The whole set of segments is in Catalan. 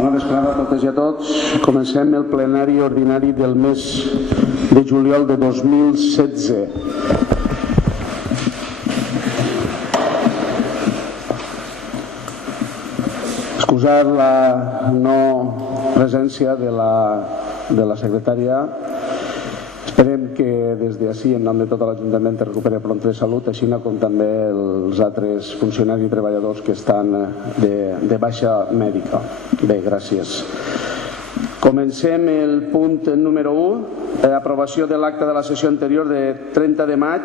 Bona vesprada a totes i a tots. Comencem el plenari ordinari del mes de juliol de 2016. Excusar la no presència de la secretària. Esperem que des d'ací, en nom de tot l'Ajuntament, es recuperi pront de salut, així com també els altres funcionaris i treballadors que estan de baixa mèdica. Bé, gràcies. Comencem el punt número 1, aprovació de l'acte de la sessió anterior de 30 de maig.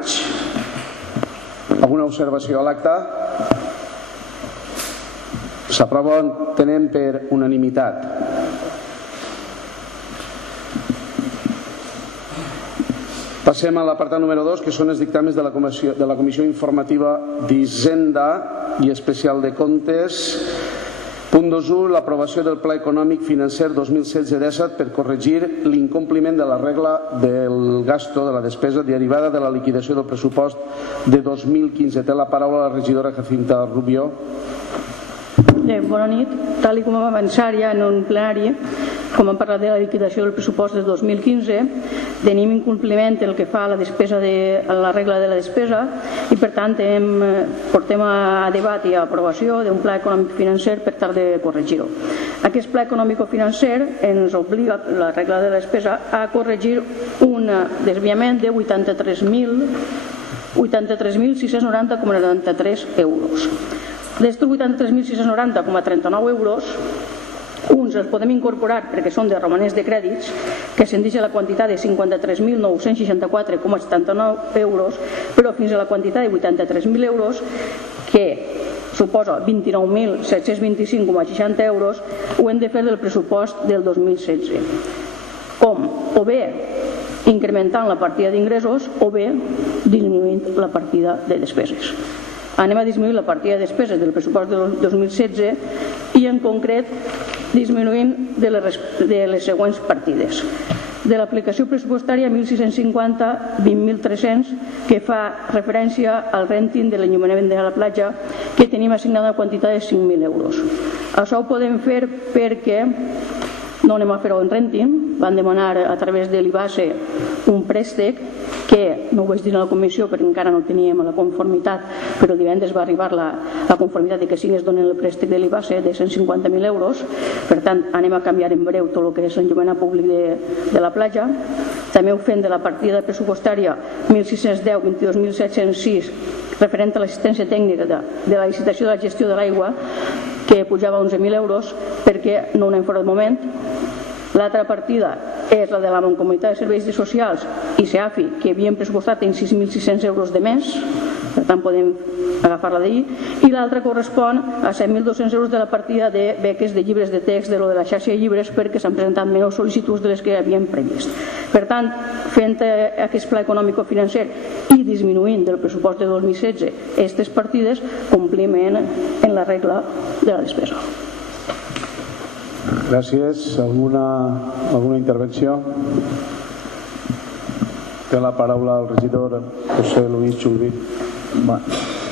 Alguna observació a l'acte? S'aprova, entenem, per unanimitat. Passem a l'apartat número 2, que són els dictàmens de la Comissió Informativa d'Hisenda i Especial de Comptes. Punt 2.1, l'aprovació del Pla Econòmic Financer 2016-17 per corregir l'incompliment de la regla del gasto de la despesa derivada de la liquidació del pressupost de 2015. Té la paraula la regidora Jacinta Rubio. Bona nit. Tal com vam avançar ja en un plenari, com hem parlat de la liquidació del pressupost del 2015, tenim incompliment el que fa a la despesa a la regla de la despesa i per tant portem a debat i a aprovació d'un pla econòmic financer per tal de corregir-ho. Aquest pla econòmic financer ens obliga, la regla de la despesa, a corregir un desviament de 83.690,93 euros. D'estos 83.690,39 euros, uns els podem incorporar perquè són de romanents de crèdits, que se'n deixa la quantitat de 53.964,79 euros, però fins a la quantitat de 83.000 euros, que suposa 29.725,60 euros, ho hem de fer del pressupost del 2016. Com? O bé incrementant la partida d'ingressos o bé disminuint la partida de despeses. Anem a disminuir la partida de despeses del pressupost del 2016 i en concret disminuint de les següents partides. De l'aplicació pressupostària 1.650, 20.300, que fa referència al rènting de l'enllumenament de la platja, que tenim assignada una quantitat de 5.000 euros. Això ho podem fer perquè no anem a fer-ho en rènting, van demanar a través de l'IBASE un préstec que no ho vaig dir a la comissió perquè encara no teníem la conformitat, però divendres va arribar la conformitat de que sí es donen el préstec de l'IBASE de 150.000 euros, per tant anem a canviar en breu tot el que és l'enllumenat públic de la platja. També ho fem de la partida pressupostària 1.610, 22.706 referent a l'assistència tècnica de la licitació de la gestió de l'aigua, que pujava a 11.000 euros perquè no ho anem fora de moment. L'altra partida és la de la Mancomunitat de Serveis Socials i SEAFI, que havíem pressupostat en 6.600 euros de mes, per tant podem agafar-la d'ahir, i l'altra correspon a 7.200 euros de la partida de beques de llibres de text de la xarxa de llibres, perquè s'han presentat menys sol·licituds de les que havíem previst. Per tant, fent aquest pla econòmic-financer i disminuint del pressupost de 2016 aquestes partides, complim en la regla de la despesa. Gràcies. Alguna intervenció? Té la paraula el regidor José Luis Chulví.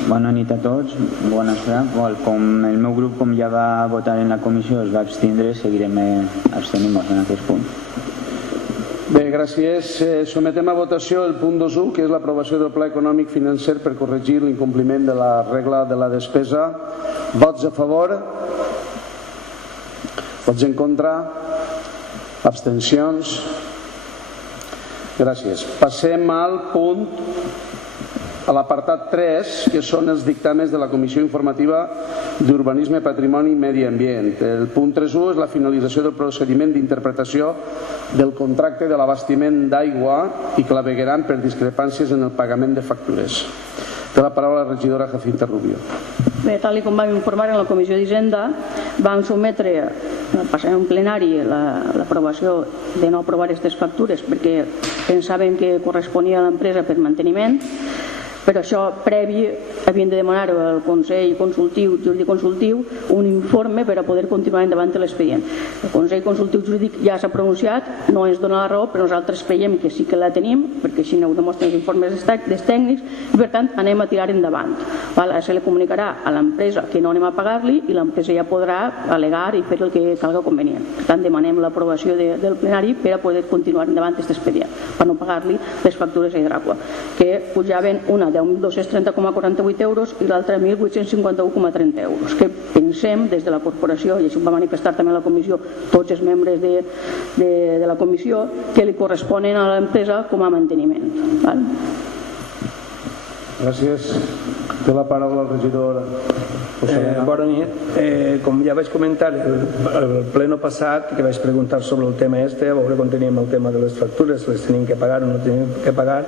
Bona nit a tots. Bona vesprada. Com el meu grup, com ja va votar en la comissió, es va abstindre, seguirem abstenint-nos en aquest punt. Bé, gràcies. Sometem a votació el punt 2.1, que és l'aprovació del Pla Econòmic Financer per corregir l'incompliment de la regla de la despesa. Vots a favor? Vots en contra? Abstencions? Gràcies. Passem al punt, a l'apartat 3, que són els dictàmens de la Comissió Informativa d'Urbanisme, Patrimoni i Medi Ambient. El punt 3.1 és la finalització del procediment d'interpretació del contracte de l'abastiment d'aigua i clavegueram per discrepàncies en el pagament de factures. Té la paraula la regidora Jacinta Rubio. Bé, tal com vam informar en la Comissió d'Hisenda, vam sotmetre en plenari l'aprovació de no aprovar aquestes factures perquè pensàvem que corresponia a l'empresa per manteniment. Per això, previ, havien de demanar al Consell Jurídic Consultiu un informe per a poder continuar endavant l'expedient. El Consell Consultiu Jurídic ja s'ha pronunciat, no ens dona la raó, però nosaltres creiem que sí que la tenim, perquè així ho demostren els informes dels tècnics, i per tant anem a tirar endavant. Ara se li comunicarà a l'empresa que no anem a pagar-li i l'empresa ja podrà al·legar i fer el que calga convenient. Per tant, demanem l'aprovació del plenari per a poder continuar endavant aquest expedient, per no pagar-li les factures a Hidracua, que pujaven una 10.230,48 euros i l'altra 1.851,30 euros, que pensem des de la corporació, i això ho va manifestar també a la comissió tots els membres de la comissió, que li corresponen a l'empresa com a manteniment. Gràcies. Té la paraula el regidor. Bona nit. Com ja vaig comentar el pleno passat, que vaig preguntar sobre el tema a veure com teníem el tema de les factures, les tenim que pagar o no tenim que pagar,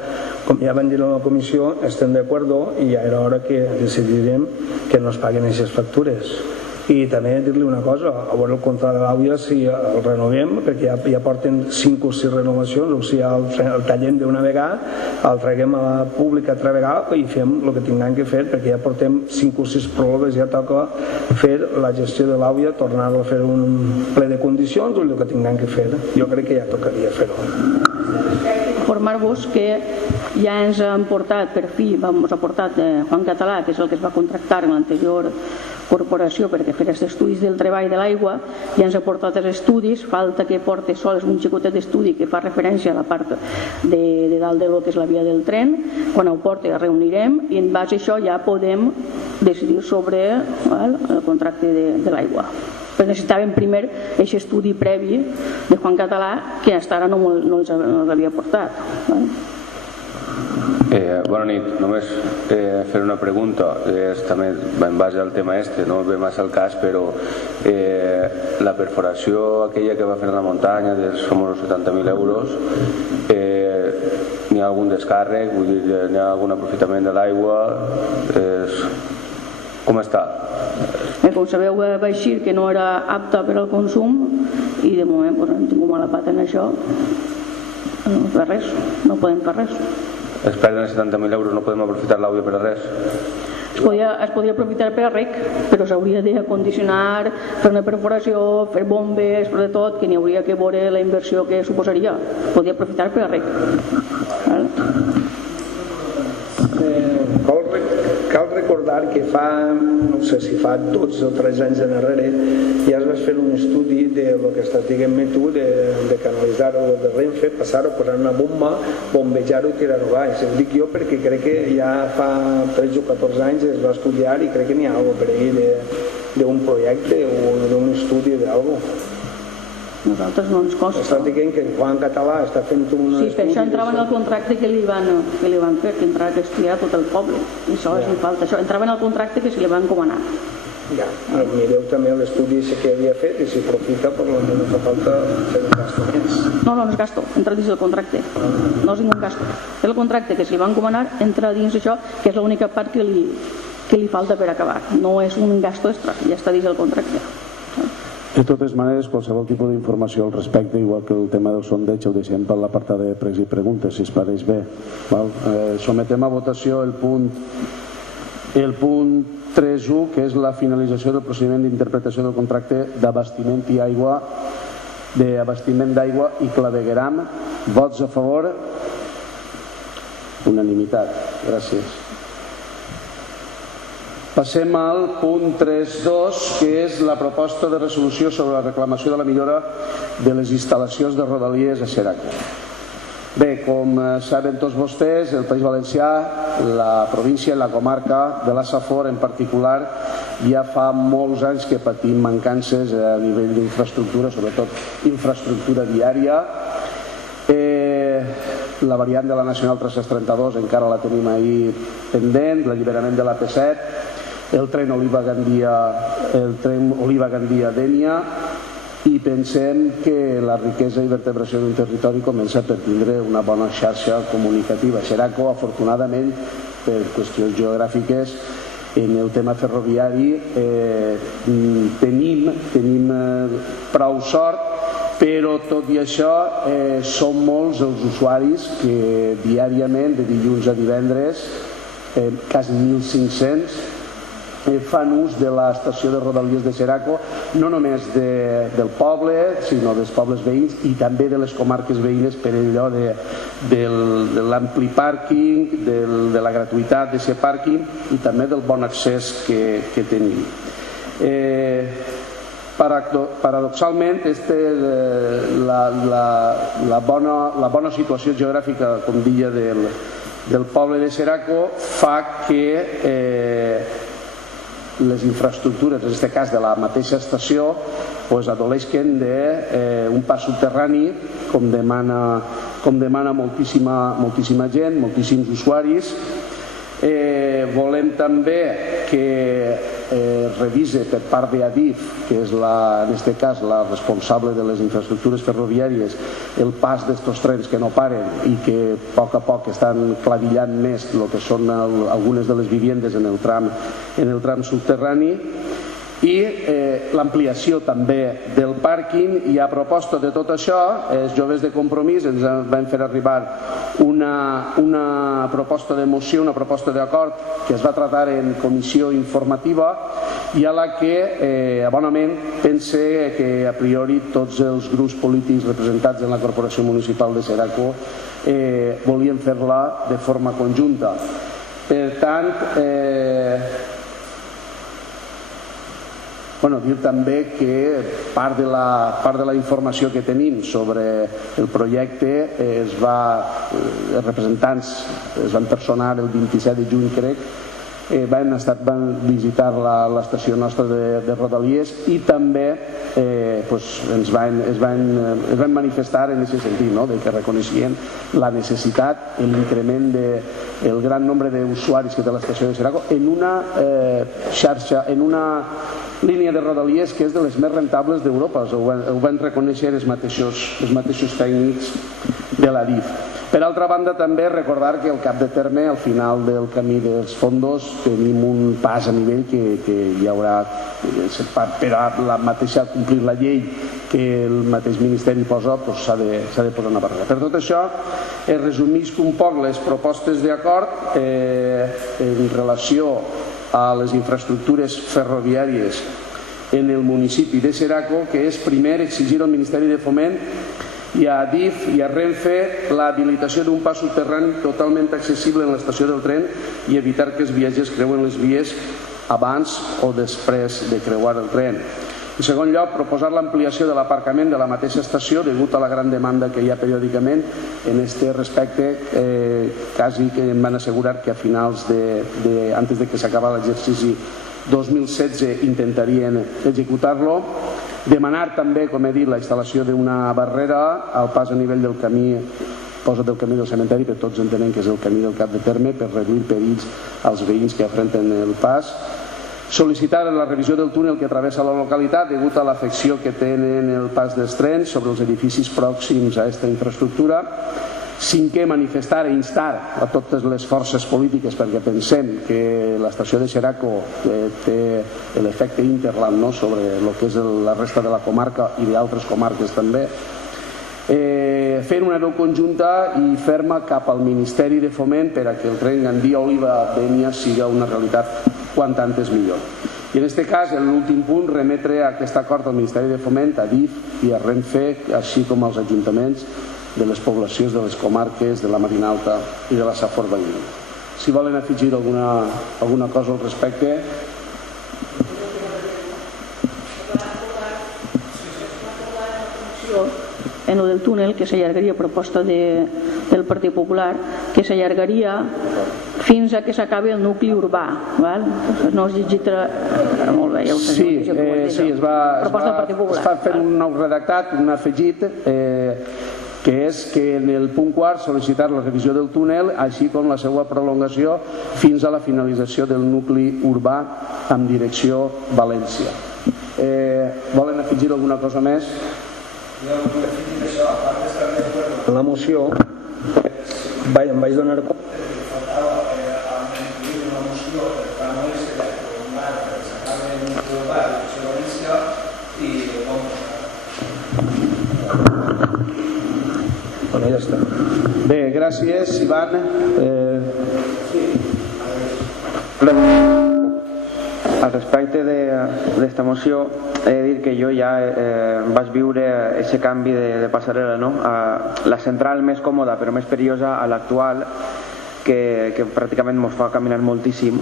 com ja van dir a la comissió, estem d'acord i ja era hora que decidirem que no es paguen aquestes factures. I també dir-li una cosa, a veure el contrat de l'Àuia si el renovem, perquè ja porten 5 o 6 renovacions, o sigui, el tallem d'una vegada, el traguem a la pública altra vegada i fem el que tinguem que fer, perquè ja portem 5 o 6 pròrrogues, ja toca fer la gestió de l'Àuia, tornar-la a fer un ple de condicions o el que tinguem que fer. Jo crec que ja tocaria fer-ho. Informar-vos que ja ens han portat, per fi, ens ha portat Juan Català, que és el que es va contractar en l'anterior corporació perquè fer els estudis del treball de l'aigua, ja ens ha portat els estudis, falta que porte sols un xicotet d'estudi que fa referència a la part de dalt del que és la via del tren. Quan ho porti el reunirem i en base a això ja podem decidir sobre el contracte de l'aigua. Però necessitàvem primer aquest estudi previ de Juan Català, que fins ara no els havia portat. Bona nit, només fer una pregunta, també en base al tema no ve massa al cas, però la perforació aquella que va fer en la muntanya dels famosos 70.000 euros, n'hi ha algun descàrrec, vull dir, n'hi ha algun aprofitament de l'aigua, com està? Com sabeu, va eixir que no era apta per al consum i de moment hem tingut mala pata en això, no fer res, no podem fer res. Es perden 70.000 euros, no podem aprofitar l'Àuia per a res? Es podia aprofitar per a rec, però s'hauria d'acondicionar, fer una perforació, fer bombes, però de tot, que n'hi hauria que veure la inversió que suposaria. Es podia aprofitar per a rec. Cal recordar que no sé si fa 12 o 13 anys enrere ja es va fer un estudi de lo que estàs dient-me tu, de canalitzar-ho de Renfe, passar-ho, posar una bomba, bombejar-ho i tirar-ho baix. Ho dic jo perquè crec que ja fa 13 o 14 anys es va estudiar i crec que n'hi ha alguna per ahí d'un projecte o d'un estudi d'alguna cosa. Nosaltres no ens costa. Estàs dient que Juan Català està fent un estudi... Sí, per això entrava en el contracte que li van fer, que entrava que estudiar tot el poble. I això és falta. Això entrava en el contracte que se li va encomanar. Ja, mireu també l'estudi que havia fet i si aprofita, per no fa falta fer un gasto més. No és gasto, entra dins del contracte. No és ningú gasto. És el contracte que se li va encomanar, entra dins això, que és l'única part que li falta per acabar. No és un gasto extra, ja està dins del contracte. De totes maneres, qualsevol tipus d'informació al respecte, igual que el tema del sondeig, ho deixem per l'apartat de pregs i preguntes, si es pareix bé. Sometem a votació el punt 3.1, que és la finalització del procediment d'interpretació del contracte d'abastiment d'aigua i clavegueram. Vots a favor? Unanimitat. Gràcies. Passem al punt 3.2, que és la proposta de resolució sobre la reclamació de la millora de les instal·lacions de Rodalies a Xeraco. Bé, com saben tots vostès, el País Valencià, la província i la comarca de la Safor en particular, ja fa molts anys que patim mancances a nivell d'infraestructura, sobretot infraestructura viària. La variant de la Nacional 332 encara la tenim ahí pendent, l'alliberament de la P7, el tren Oliva-Gandia-Dénia, i pensem que la riquesa i vertebració d'un territori comença per tindre una bona xarxa comunicativa. Xeraco, afortunadament, per qüestions geogràfiques, en el tema ferroviari tenim prou sort, però tot i això són molts els usuaris que diàriament, de dilluns a divendres, quasi 1.500, fan ús de l'estació de Rodalies de Xeraco, no només del poble, sinó dels pobles veïns i també de les comarques veïnes per allò de l'ampli pàrquing, de la gratuïtat d'aquest pàrquing i també del bon accés que tenim. Paradoxalment, la bona situació geogràfica, com deia, del poble de Xeraco fa que les infraestructures, en aquest cas de la mateixa estació, adoleixen d'un pas subterrani, com demana moltíssima gent, moltíssims usuaris. Volem també que revise per part d'Adif, que és en aquest cas la responsable de les infraestructures ferroviàries, el pas d'estos trens que no paren i que a poc estan clavillant més el que són algunes de les viviendes en el tram subterrani, i l'ampliació també del pàrquing. I a proposta de tot això, els joves de Compromís ens van fer arribar una proposta de moció, una proposta d'acord que es va tractar en comissió informativa i a la que bonament pense que a priori tots els grups polítics representats en la Corporació Municipal de Xeraco volien fer-la de forma conjunta. Per tant, dir també que part de la informació que tenim sobre el projecte els representants es van personar el 27 de juny, crec, van visitar l'estació nostra de Rodalies i també es van manifestar en aquest sentit, que reconeixien la necessitat, l'increment del gran nombre d'usuaris que té l'estació de Xeraco en una xarxa, en una línia de Rodalies que és de les més rentables d'Europa. Ho van reconèixer els mateixos tècnics de l'Adif. Per altra banda, també recordar que al cap de terme, al final del camí dels fondos, tenim un pas a nivell que hi haurà, per la mateixa complir la llei que el mateix Ministeri posa, s'ha de posar una barrera. Per tot això, es resumisc un poc les propostes d'acord en relació a les infraestructures ferroviàries en el municipi de Xeraco, que és primer exigir al Ministeri de Foment i a Adif i a Renfe l'habilitació d'un pas subterrani totalment accessible en l'estació del tren i evitar que els viatgers creuen les vies abans o després de creuar el tren. En segon lloc, proposar l'ampliació de l'aparcament de la mateixa estació degut a la gran demanda que hi ha periòdicament. En aquest respecte, quasi que em van assegurar que a finals antes de que s'acaba l'exercici 2016 intentarien executar-lo. Demanar també, com he dit, la instal·lació d'una barrera al pas a nivell del camí, posa't del camí del cementeri, que tots entenem que és el camí del cap de terme, per reduir perills als veïns que afronten el pas. Sol·licitar la revisió del túnel que travessa la localitat degut a l'afecció que tenen el pas dels trens sobre els edificis pròxims a aquesta infraestructura. Cinquè, manifestar i instar a totes les forces polítiques, perquè pensem que l'estació de Xeraco té l'efecte Interland sobre el que és la resta de la comarca i d'altres comarques també, fer una veu conjunta i ferma cap al Ministeri de Foment per a que el tren Gandia-Oliva-Dénia siga una realitat quant antes millor. I en aquest cas, en l'últim punt, remetre aquest acord al Ministeri de Foment, a Adif i a Renfe, així com als ajuntaments de les poblacions de les comarques de la Marina Alta i de la Safor veïna. Si volen afegir alguna cosa al respecte. En el del túnel, que s'allargaria a proposta del Partit Popular, que s'allargaria fins a que s'acabi el nucli urbà. No es llegirà molt bé, ja ho sé. Sí, es fa fer un nou redactat, un afegit, que és que en el punt quart sol·licitar la revisió del túnel, així com la seva prolongació fins a la finalització del nucli urbà amb direcció València. Volen afegir alguna cosa més? En la moció em vaig donar compte que faltava incluir una moció per tant no és que s'acabi en un urbà de direcció València i bueno, ja està. Bé, gràcies, Ivan. Al respecte d'esta moció, he de dir que jo ja vaig viure aquest canvi de passarel·la, no? La central més còmoda però més perillosa a l'actual, que pràcticament ens fa caminar moltíssim.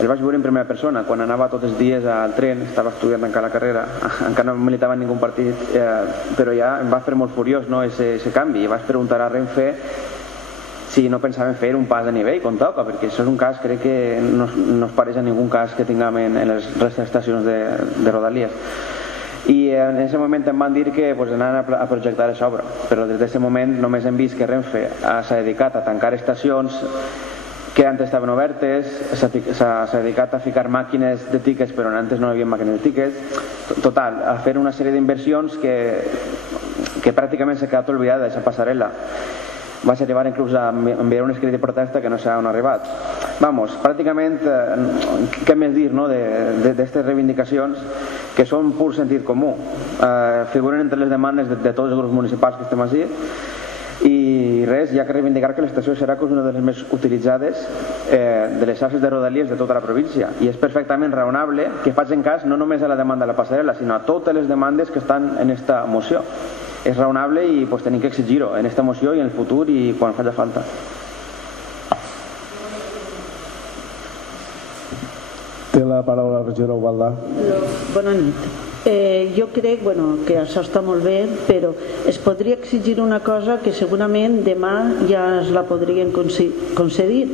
El vaig veure en primera persona quan anava tots els dies al tren, estava estudiant encara la carrera, encara no militava en ningú partit, però ja em va fer molt furiós, no, aquest canvi. I vaig preguntar a Renfe si no pensaven fer un pas a nivell com toca, perquè això és un cas, crec que no es pareix a ningú cas que tinguem en les restes estacions de Rodalies. I en aquest moment em van dir que anaven a projectar aquesta obra, però des d'aquest moment només hem vist que Renfe s'ha dedicat a tancar estacions que antes estaven obertes, s'ha dedicat a ficar màquines de tíquets però antes no hi havia màquines de tíquets, total, a fer una sèrie d'inversions que pràcticament s'ha quedat oblidada d'aquesta passarel·la. Vaig arribar inclús a enviar un escrit de protesta que no s'ha arribat. Vamos, pràcticament, què més dir, no, d'aquestes reivindicacions que són pur sentit comú. Figuren entre les demandes de tots els grups municipals que estem així, i res, hi ha que reivindicar que l'estació de Xeraco és una de les més utilitzades de les xarxes de Rodalies de tota la província, i és perfectament raonable que facin cas no només a la demanda de la passarel·la, sinó a totes les demandes que estan en esta moció. És raonable i tenim que exigir-ho en esta moció i en el futur i quan faci falta. Té la paraula la regidora Ubaldà. Bona nit. Jo crec que això està molt bé, però es podria exigir una cosa que segurament demà ja es la podrien concedir,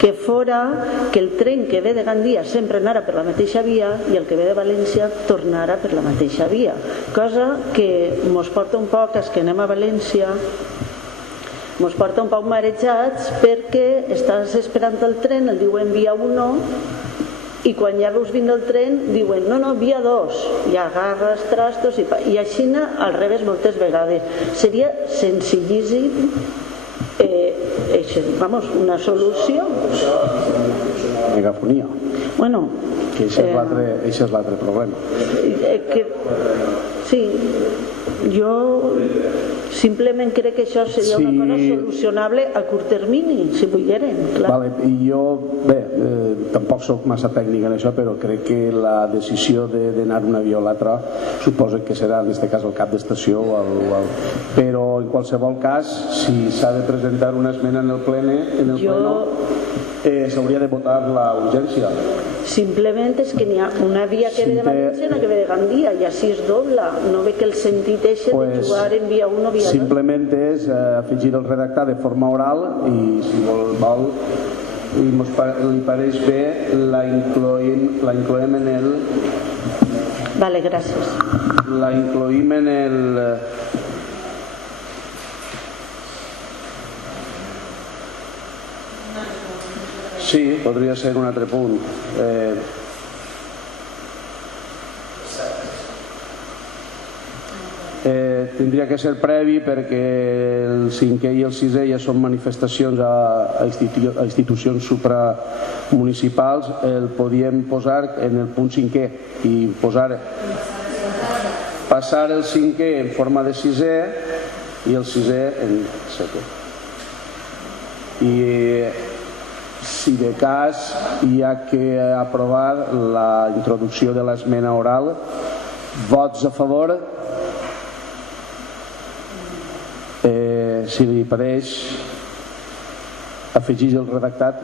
que fora que el tren que ve de Gandia sempre anara per la mateixa via i el que ve de València tornara per la mateixa via, cosa que mos porta un poc, els que anem a València mos porta un poc marejats, perquè estàs esperant el tren, el diuen via 1, i quan ja veus vindre el tren diuen no, via 2, i agarres trastos i així al revés moltes vegades. Seria senzillíssim una solució. Megafonia. Bueno, que això és l'altre problema. Sí, jo simplement crec que això seria una cosa solucionable a curt termini, si volgueren. Vale, jo, tampoc soc massa tècnic en això, però crec que la decisió d'anar una via o l'altra suposa que serà, en aquest cas, el cap d'estació, però en qualsevol cas, si s'ha de presentar una esmena en el pleno, s'hauria de votar la urgència. Simplement és que n'hi ha una via que ve de València i una que ve de Gandia, i així es dobla. No ve que el sentit és de jugar en via 1 o via 2. Simplement és afegir el redactat de forma oral i si vol i li pareix bé la incloem en el... Vale, gràcies. La incloïm en el... Sí, podria ser un altre punt. Tindria que ser previ perquè el 5è i el 6è ja són manifestacions a institucions supramunicipals. El podíem posar en el punt 5è i passar el 5è en forma de 6è i el 6è en 7è. I si de cas hi ha que aprovar la introducció de l'esmena oral, vots a favor? Si li pareix, afegeix el redactat.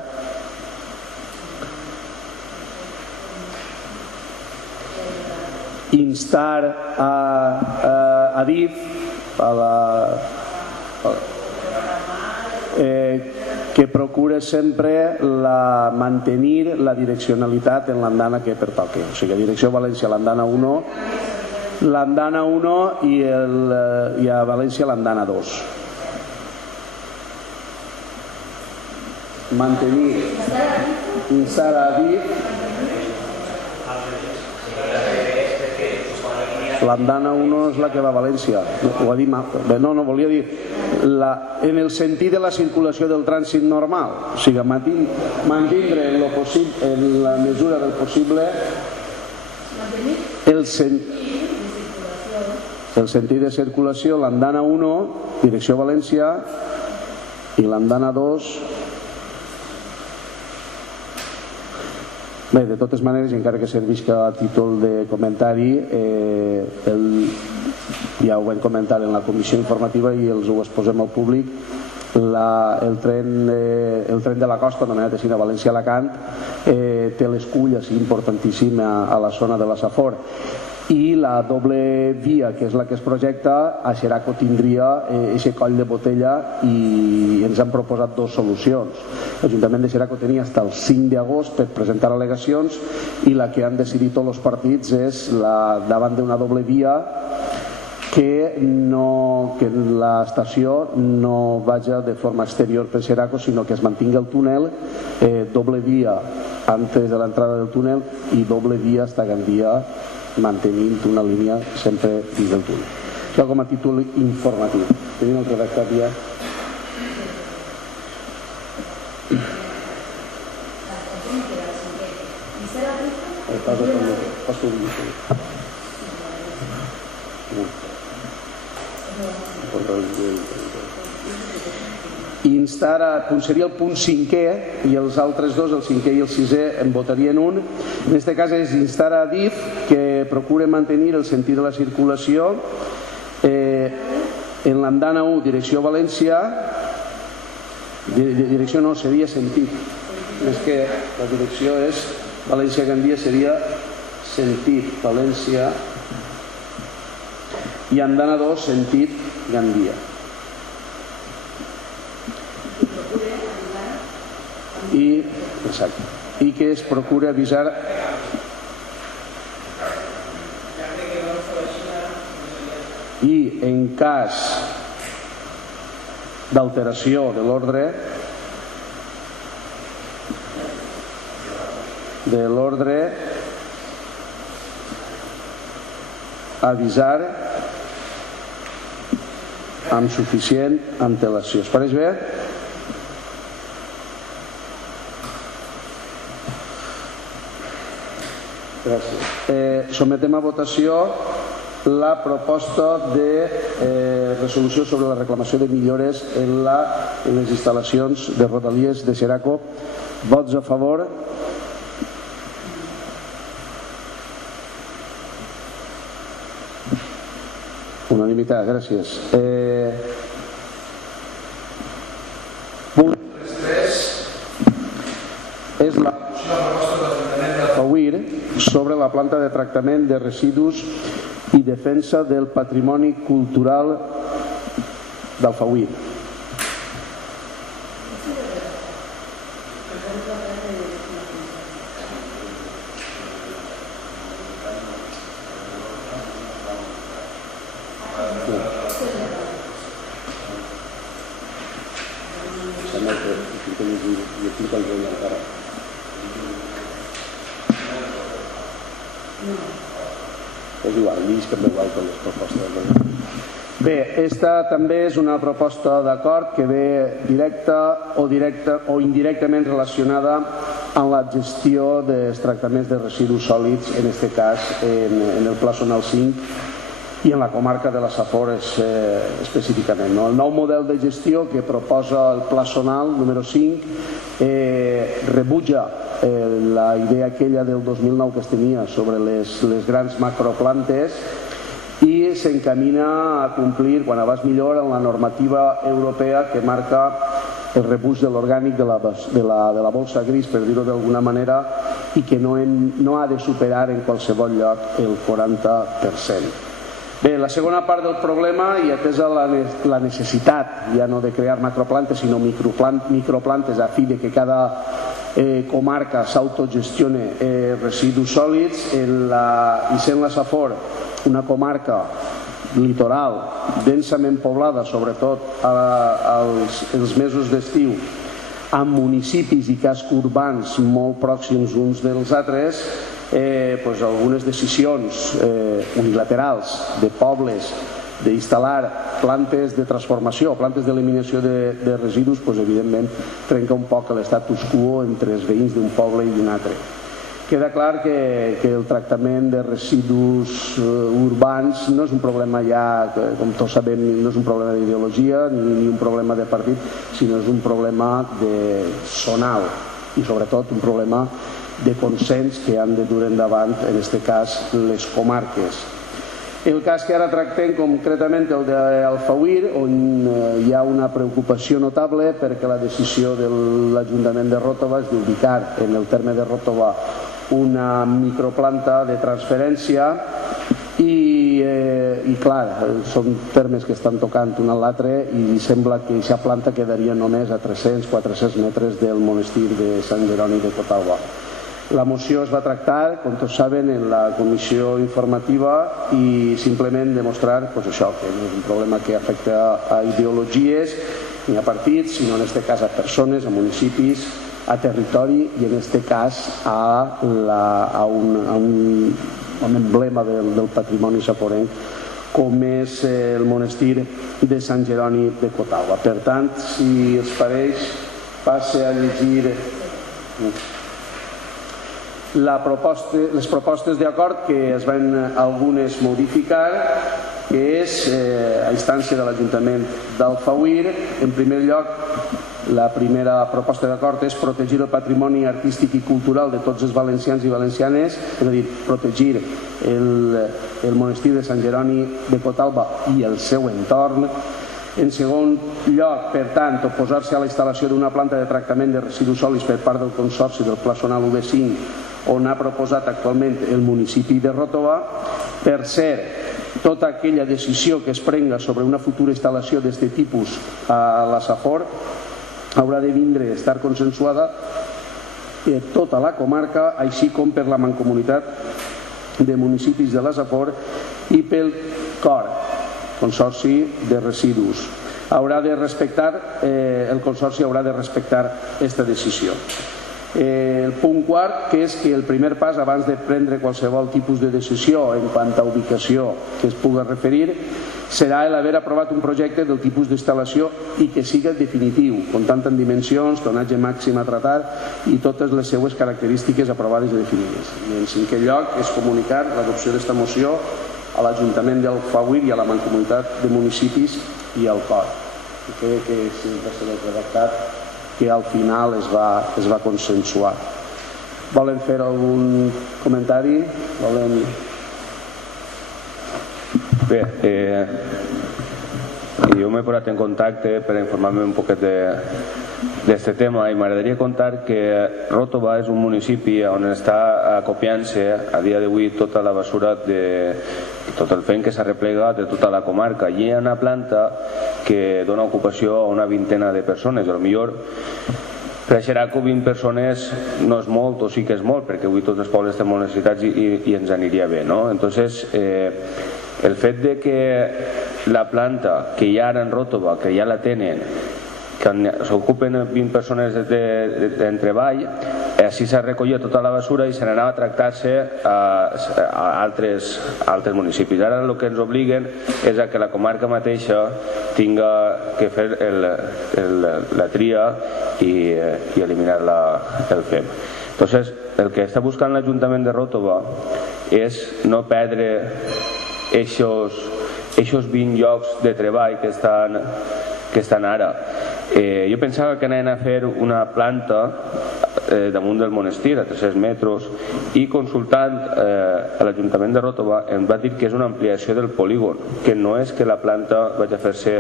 Instar a DIF que procura sempre mantenir la direccionalitat en l'andana que pertoque. O sigui, direcció València, l'andana 1, i a València l'andana 2. Mantenir, instar a DIF l'andana 1 és la que va a València. Ho ha dit mal. No, volia dir en el sentit de la circulació del trànsit normal, o sigui, mantindre en la mesura del possible el sentit de circulació, l'andana 1 direcció València i l'andana 2 Bé, de totes maneres, encara que servisca a títol de comentari, ja ho vam comentar en la comissió informativa i els ho exposem al públic, el tren de la costa, anomenat així, de València-Alacant, té l'escull així importantíssim a la zona de la Safor, i la doble via, que és la que es projecta, a Xeraco tindria aquest coll de botella i ens han proposat dues solucions. L'Ajuntament de Xeraco tenia fins el 5 d'agost per presentar al·legacions i la que han decidit tots els partits és davant d'una doble via que l'estació no vagi de forma exterior per Xeraco, sinó que es mantingui el túnel, doble via antes de l'entrada del túnel i doble via fins a Gandia, mantenint una línia sempre dins del túnel. Això com a títol informatiu. Tenim el redactat ja. Seria el punt 5è i els altres dos, el 5è i el 6è, en votarien un. En aquest cas és instar a DIF que procure mantenir el sentit de la circulació en l'andana 1 direcció València, direcció no, seria sentit, és que la direcció és València-Gandia, seria sentit València, i andana 2 sentit Gandia. I que es procura avisar i en cas d'alteració de l'ordre avisar amb suficient antelació. Es pareix bé? Gràcies. Sometem a votació la proposta de resolució sobre la reclamació de millores en les instal·lacions de Rodalies de Xeraco. Vots a favor? Unanimitat, gràcies. Punt 3 és la proposta de l'Ajuntament d'Alfauir sobre la planta de tractament de residus i defensa del patrimoni cultural d'Alfauir. Bé, esta també és una proposta d'acord que ve directa o indirectament relacionada amb la gestió dels tractaments de residus sòlids, en aquest cas en el Pla Zonal 5 i en la comarca de la Safor específicament. El nou model de gestió que proposa el Pla Zonal número 5 rebutja la idea aquella del 2009 que es tenia sobre les grans macroplantes i s'encamina a complir, quan abans millor, en la normativa europea que marca el rebuig de l'orgànic de la bolsa gris, per dir-ho d'alguna manera, i que no ha de superar en qualsevol lloc el 40%. Bé, la segona part del problema, i atesa la necessitat ja no de crear macroplantes sinó microplantes a fi de que cada comarca s'autogestione residus sòlids, i sent la Safor una comarca litoral densament poblada, sobretot els mesos d'estiu, amb municipis i cascs urbans molt pròxims uns dels altres, algunes decisions unilaterals de pobles d'instal·lar plantes de transformació, plantes d'eliminació de residus, evidentment trenca un poc l'estatus quo entre els veïns d'un poble i d'un altre. Queda clar que el tractament de residus urbans no és un problema ja, com tots sabem, no és un problema d'ideologia ni un problema de partit, sinó és un problema zonal i sobretot un problema de consens que han de dur endavant, en aquest cas, les comarques. El cas que ara tractem concretament el d'Alfauir, on hi ha una preocupació notable perquè la decisió de l'Ajuntament de Ròtova és d'ubicar en el terme de Ròtova una microplanta de transferència i clar, són termes que estan tocant un a l'altre i sembla que aquesta planta quedaria només a 300-400 metres del monestir de Sant Jeroni de Cotalba. La moció es va tractar, com tots saben, en la comissió informativa i simplement demostrar això, que no és un problema que afecta a ideologies ni a partits, sinó en aquest cas a persones, a municipis, a territori i en aquest cas a un emblema del patrimoni saporenc com és el monestir de Sant Jeroni de Cotalba. Per tant, si els pareix, passe a llegir les propostes d'acord que es van algunes modificar, que és a instància de l'Ajuntament d'Alfauir. En primer lloc, la primera proposta d'acord és protegir el patrimoni artístic i cultural de tots els valencians i valencianes, és a dir, protegir el monestir de Sant Jeroni de Cotalba i el seu entorn. En segon lloc, per tant, oposar-se a la instal·lació d'una planta de tractament de residus sòlids per part del Consorci del Pla Zonal UB5, on ha proposat actualment el municipi de Ròtova. Per cert, tota aquella decisió que es prenga sobre una futura instal·lació d'aquest tipus a la Safor haurà de vindre a estar consensuada per tota la comarca, així com per la Mancomunitat de Municipis de la Safor i pel COR, Consorci de Residus. El Consorci haurà de respectar aquesta decisió. El punt quart, que és que el primer pas abans de prendre qualsevol tipus de decisió en quant a ubicació que es pugui referir serà l'haver aprovat un projecte del tipus d'instal·lació i que siga definitiu, comptant amb dimensions, tonatge màxim a tratar i totes les seues característiques aprovades i definides. I en cinquè lloc és comunicar l'adopció d'esta moció a l'Ajuntament d'Alfauir i a la Mancomunitat de Municipis i al COR. I crec que és el tercer redactat que al final es va consensuar. Volen fer algun comentari? Bé, jo m'he posat en contacte per informar-me un poquet d'aquest tema i m'agradaria contar que Ròtova és un municipi on està acopiant-se a dia d'avui tota la basura tot el fenc que s'arreplega de tota la comarca. Hi ha una planta que dona ocupació a una vintena de persones. Potser creixerà que 20 persones no és molt o sí que és molt, perquè avui tots els pobles tenen moltes necessitats i ens aniria bé, no? Entonces, el fet de que la planta que hi ha ara en Ròtova, que ja la tenen, que s'ocupen 20 persones en treball, així s'ha recollit tota la basura i se n'anava a tractar-se a altres municipis. Ara el que ens obliguen és a que la comarca mateixa tinga que fer la tria i eliminar el FEM. Entonces, el que està buscant l'Ajuntament de Ròtova és no perdre aquests 20 llocs de treball que estan ara. Jo pensava que anaven a fer una planta damunt del monestir a 300 metres i consultant a l'Ajuntament de Ròtova em va dir que és una ampliació del polígon, que no és que la planta vagi a fer-se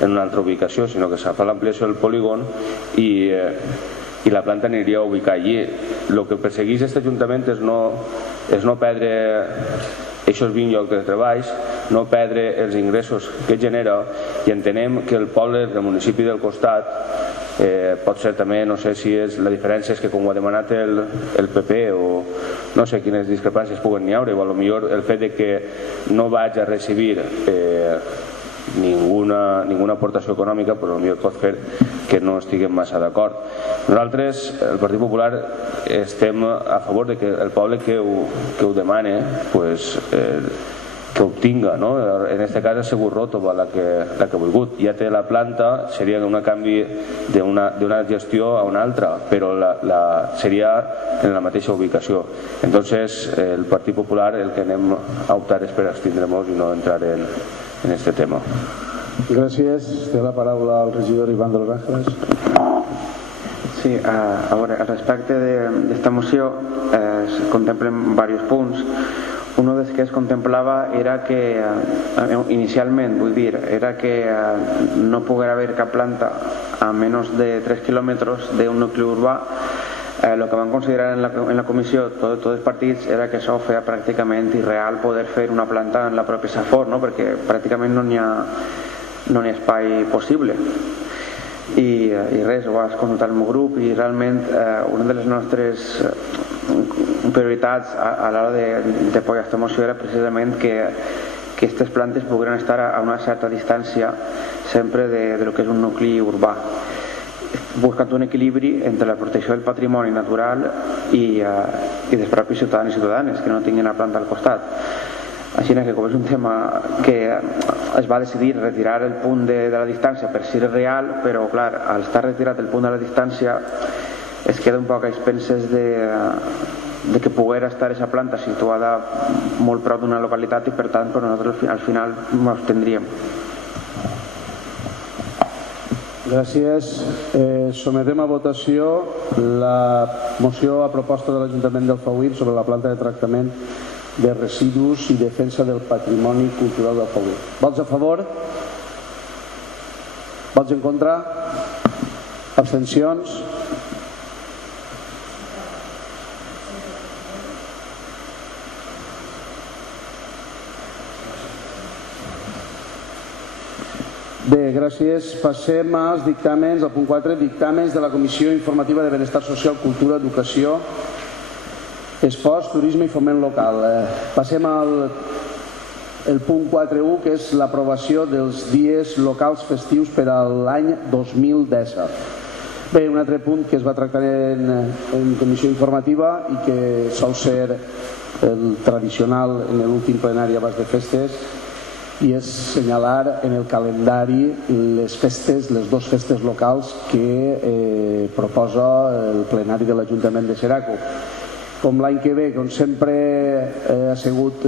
en una altra ubicació, sinó que se fa l'ampliació del polígon i la planta aniria a ubicar allí. El que persegueix aquest Ajuntament és no perdre aquests 20 llocs de treballs, no perdre els ingressos que genera, i entenem que el poble del municipi del costat pot ser també, no sé si és la diferència és que com ho ha demanat el PP o no sé quines discrepàncies puguen n'hi haure, o potser el fet de que no vaig a recibir ninguna aportació econòmica, però potser pot fer que no estiguem massa d'acord. Nosaltres, el Partit Popular, estem a favor de que el poble que ho demane que ho obtinga, no? En aquest cas ha sigut Ròtova la que ha volgut. Ja té la planta, seria un canvi d'una gestió a una altra, però seria en la mateixa ubicació. Entonces, el Partit Popular el que anem a optar és per abstindre-nos i no entrar en este tema. Gràcies. Té la paraula el regidor Iván de los Ángeles. Sí, a veure, respecte d'esta moció es contemplen diversos punts. Un dels que es contemplava era que, inicialment, vull dir, era que no poguera haver cap planta a menys de 3 quilòmetres d'un nucli urbà. El que van considerar en la comissió tots els partits era que això feia pràcticament irreal poder fer una planta en la pròpia Safor, no? Perquè pràcticament no n'hi ha espai possible. I res, ho vas consultar el meu grup i realment una de les nostres prioritats a l'hora de poder aquesta moció era precisament que aquestes plantes pogueren estar a una certa distància sempre de lo que és un nucli urbà, buscant un equilibri entre la protecció del patrimoni natural i dels propis ciutadans i ciutadanes que no tinguin la planta al costat. Així que com és un tema que es va decidir retirar el punt de la distància per ser real, però clar, al estar retirat el punt de la distància es queda un poc a expenses de que poguera estar aquesta planta situada molt prop d'una localitat i per tant nosaltres al final ens abstindríem. Gràcies. Sometem a votació la moció a proposta de l'Ajuntament d'Alfauir sobre la planta de tractament de residus i defensa del patrimoni cultural d'Alfauir. Vots a favor? Vots en contra? Abstencions? Bé, gràcies. Passem als dictàmens, al punt 4, dictàmens de la Comissió Informativa de Benestar Social, Cultura, Educació, Esports, Turisme i Foment Local. Passem al punt 4.1, que és l'aprovació dels dies locals festius per a l'any 2017. Bé, un altre punt que es va tractar en Comissió Informativa i que sol ser el tradicional en l'últim plenari abans de festes, i és assenyalar en el calendari les festes, les dues festes locals que proposa el plenari de l'Ajuntament de Xeraco. Com l'any que ve, com sempre ha sigut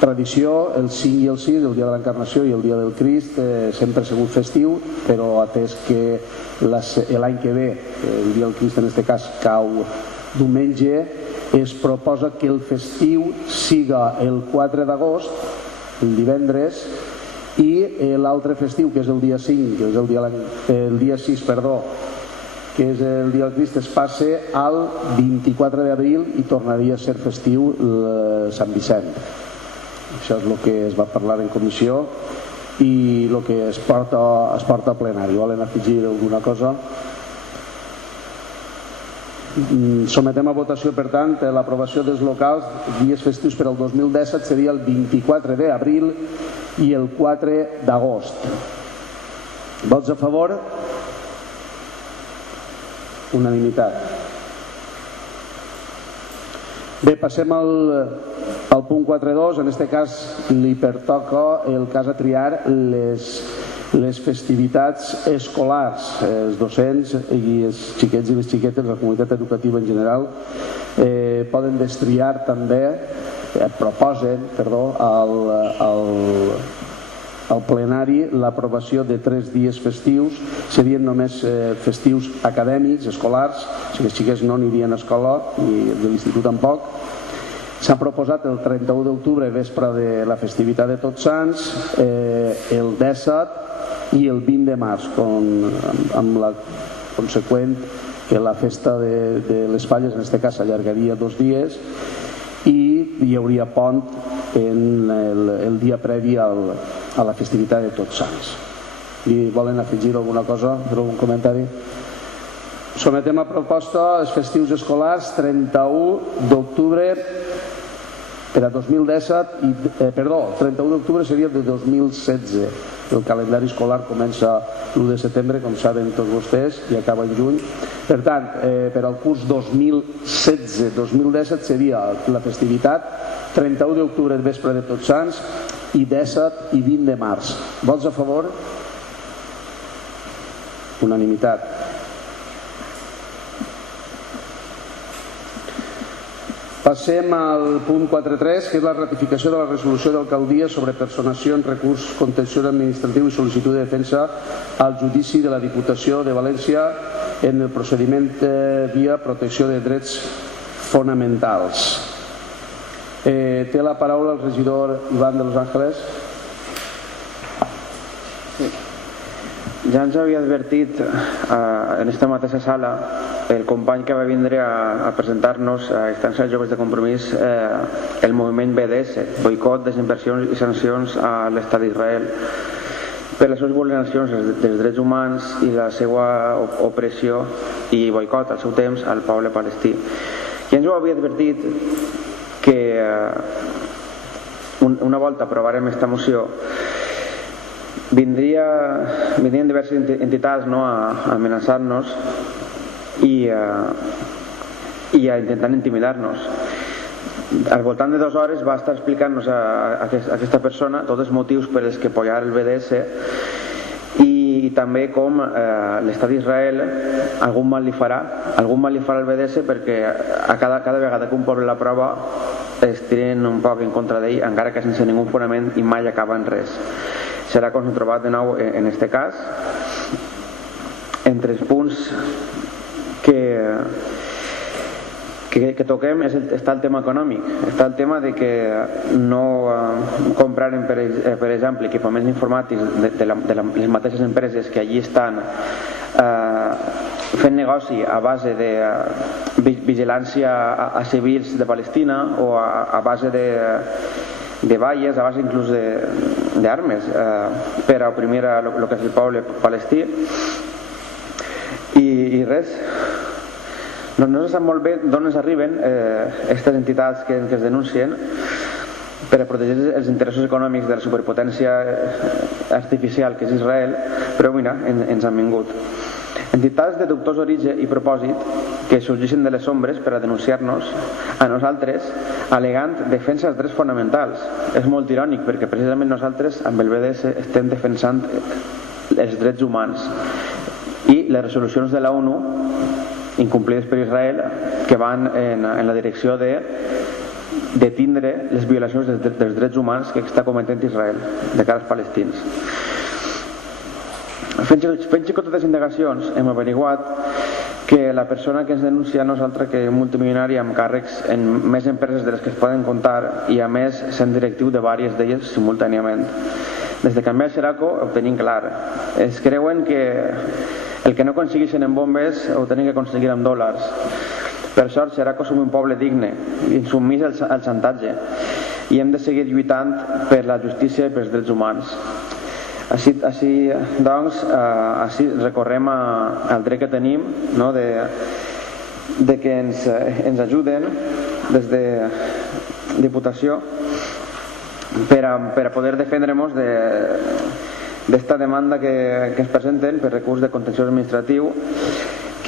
tradició, el 5 i el 6, el dia de l'Encarnació i el dia del Crist, sempre ha sigut festiu, però atès que l'any que ve, el dia del Crist en aquest cas cau diumenge, es proposa que el festiu siga el 4 d'agost, el divendres, i l'altre festiu, que és el dia 5, que és el dia 6, perdó, que és el dia del Crist, es passe al 24 d'abril i tornaria a ser festiu Sant Vicent. Això és el que es va parlar en comissió i el que es porta a plenari. Volen afegir alguna cosa? Sometem a votació, per tant, l'aprovació dels locals dies festius per al 2017 seria el 24 d'abril i el 4 d'agost. Vots a favor? Unanimitat. Bé, passem al punt 4.2. En aquest cas li pertoca el cas a triar les festivitats escolars. Els docents i els xiquets i les xiquetes, la comunitat educativa en general, poden destriar també, proposen al plenari l'aprovació de 3 dies festius. Serien només festius acadèmics, escolars, o sigui, els xiquets no anirien a escola i de l'institut tampoc. S'ha proposat el 31 d'octubre, vespre de la festivitat de Tots Sants, el 17 i el 20 de març, amb la conseqüent que la festa de les Falles en aquest cas s'allargaria 2 dies i hi hauria pont en el dia previ a la festivitat de Tots Sants. I volen afegir alguna cosa, algun comentari? Sometem a proposta els festius escolars 31 d'octubre per a 2017 perdó, el 31 d'octubre seria de 2016. El calendari escolar comença l'1 de setembre, com saben tots vostès, i acaba en juny. Per tant, per al curs 2016-2017 seria la festivitat 31 d'octubre, vespre de Tots Sants, i 17 i 20 de març. Vots a favor? Unanimitat. Passem al punt 4.3, que és la ratificació de la resolució d'alcaldia sobre personació en recurs contenciós administratiu i sol·licitud de defensa al judici de la Diputació de València en el procediment via protecció de drets fonamentals. Té la paraula el regidor Iván de Los Ángeles. Ja ens havia advertit en aquesta mateixa sala el company que va vindre a presentar-nos a Instància de Joves de Compromís el moviment BDS, boicot, desinversions i sancions a l'Estat d'Israel per les seves vulneracions dels drets humans i la seva opressió i boicot al seu temps al poble palestí. Ja ens ho havia advertit que una volta aprovarem aquesta moció vindrien diverses entitats a amenaçar-nos i a intentar intimidar-nos. Al voltant de 2 hores va estar explicant-nos a aquesta persona tots els motius per els que apoyar el BDS i també com l'Estat d'Israel algun mal li farà al BDS, perquè cada vegada que un poble la prova es tiren un poc en contra d'ell, encara que sense ningú fonament, i mai acaba en res. Serà com s'ha trobat de nou en aquest cas. Entre els punts que toquem està el tema econòmic, està el tema de que no compraren, per exemple, equipaments informàtics de les mateixes empreses que allí estan fent negoci a base de vigilància a civils de Palestina o a base de valles, a base inclús d'armes per a oprimir el que és el poble palestí. I res, no se sap molt bé d'on ens arriben aquestes entitats que es denuncien per a protegir els interessos econòmics de la superpotència artificial que és Israel, però mira, ens han vingut. Entitats de dubtós origen i propòsit que sorgeixen de les ombres per a denunciar-nos a nosaltres al·legant defensa dels drets fonamentals. És molt irònic perquè precisament nosaltres amb el BDS estem defensant els drets humans i les resolucions de la ONU incomplides per Israel que van en la direcció de detindre les violacions dels drets humans que està cometent Israel de cara als palestins. Fent totes les indagacions hem averiguat que la persona que ens denuncia no és altra que un multimilionari amb càrrecs en més empreses de les que es poden comptar i a més sent directiu de diverses d'elles simultàniament. Des de canviar Xeraco ho tenim clar. Es creuen que el que no aconsegueixen en bombes ho tenen que aconseguir amb dòlars. Per sort, Xeraco som un poble digne i insubmís al xantatge i hem de seguir lluitant per la justícia i pels drets humans. Així doncs, així recorrem al dret que tenim, no? de que ens ajuden des de Diputació per a poder defendre-nos d'esta demanda que ens presenten per recurs de contenciós administratiu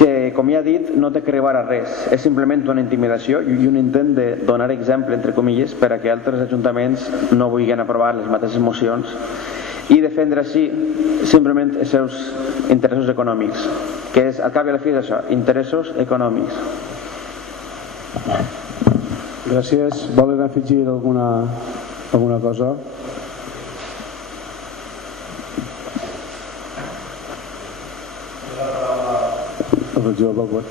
que, com ja he dit, no té que arribar a res, és simplement una intimidació i un intent de donar exemple, entre comilles, per a que altres ajuntaments no vulguin aprovar les mateixes mocions i defendre així simplement els seus interessos econòmics, que és, al cap i a la fi d'això, interessos econòmics. Gràcies. Volen afegir alguna cosa? El regidor Balbot.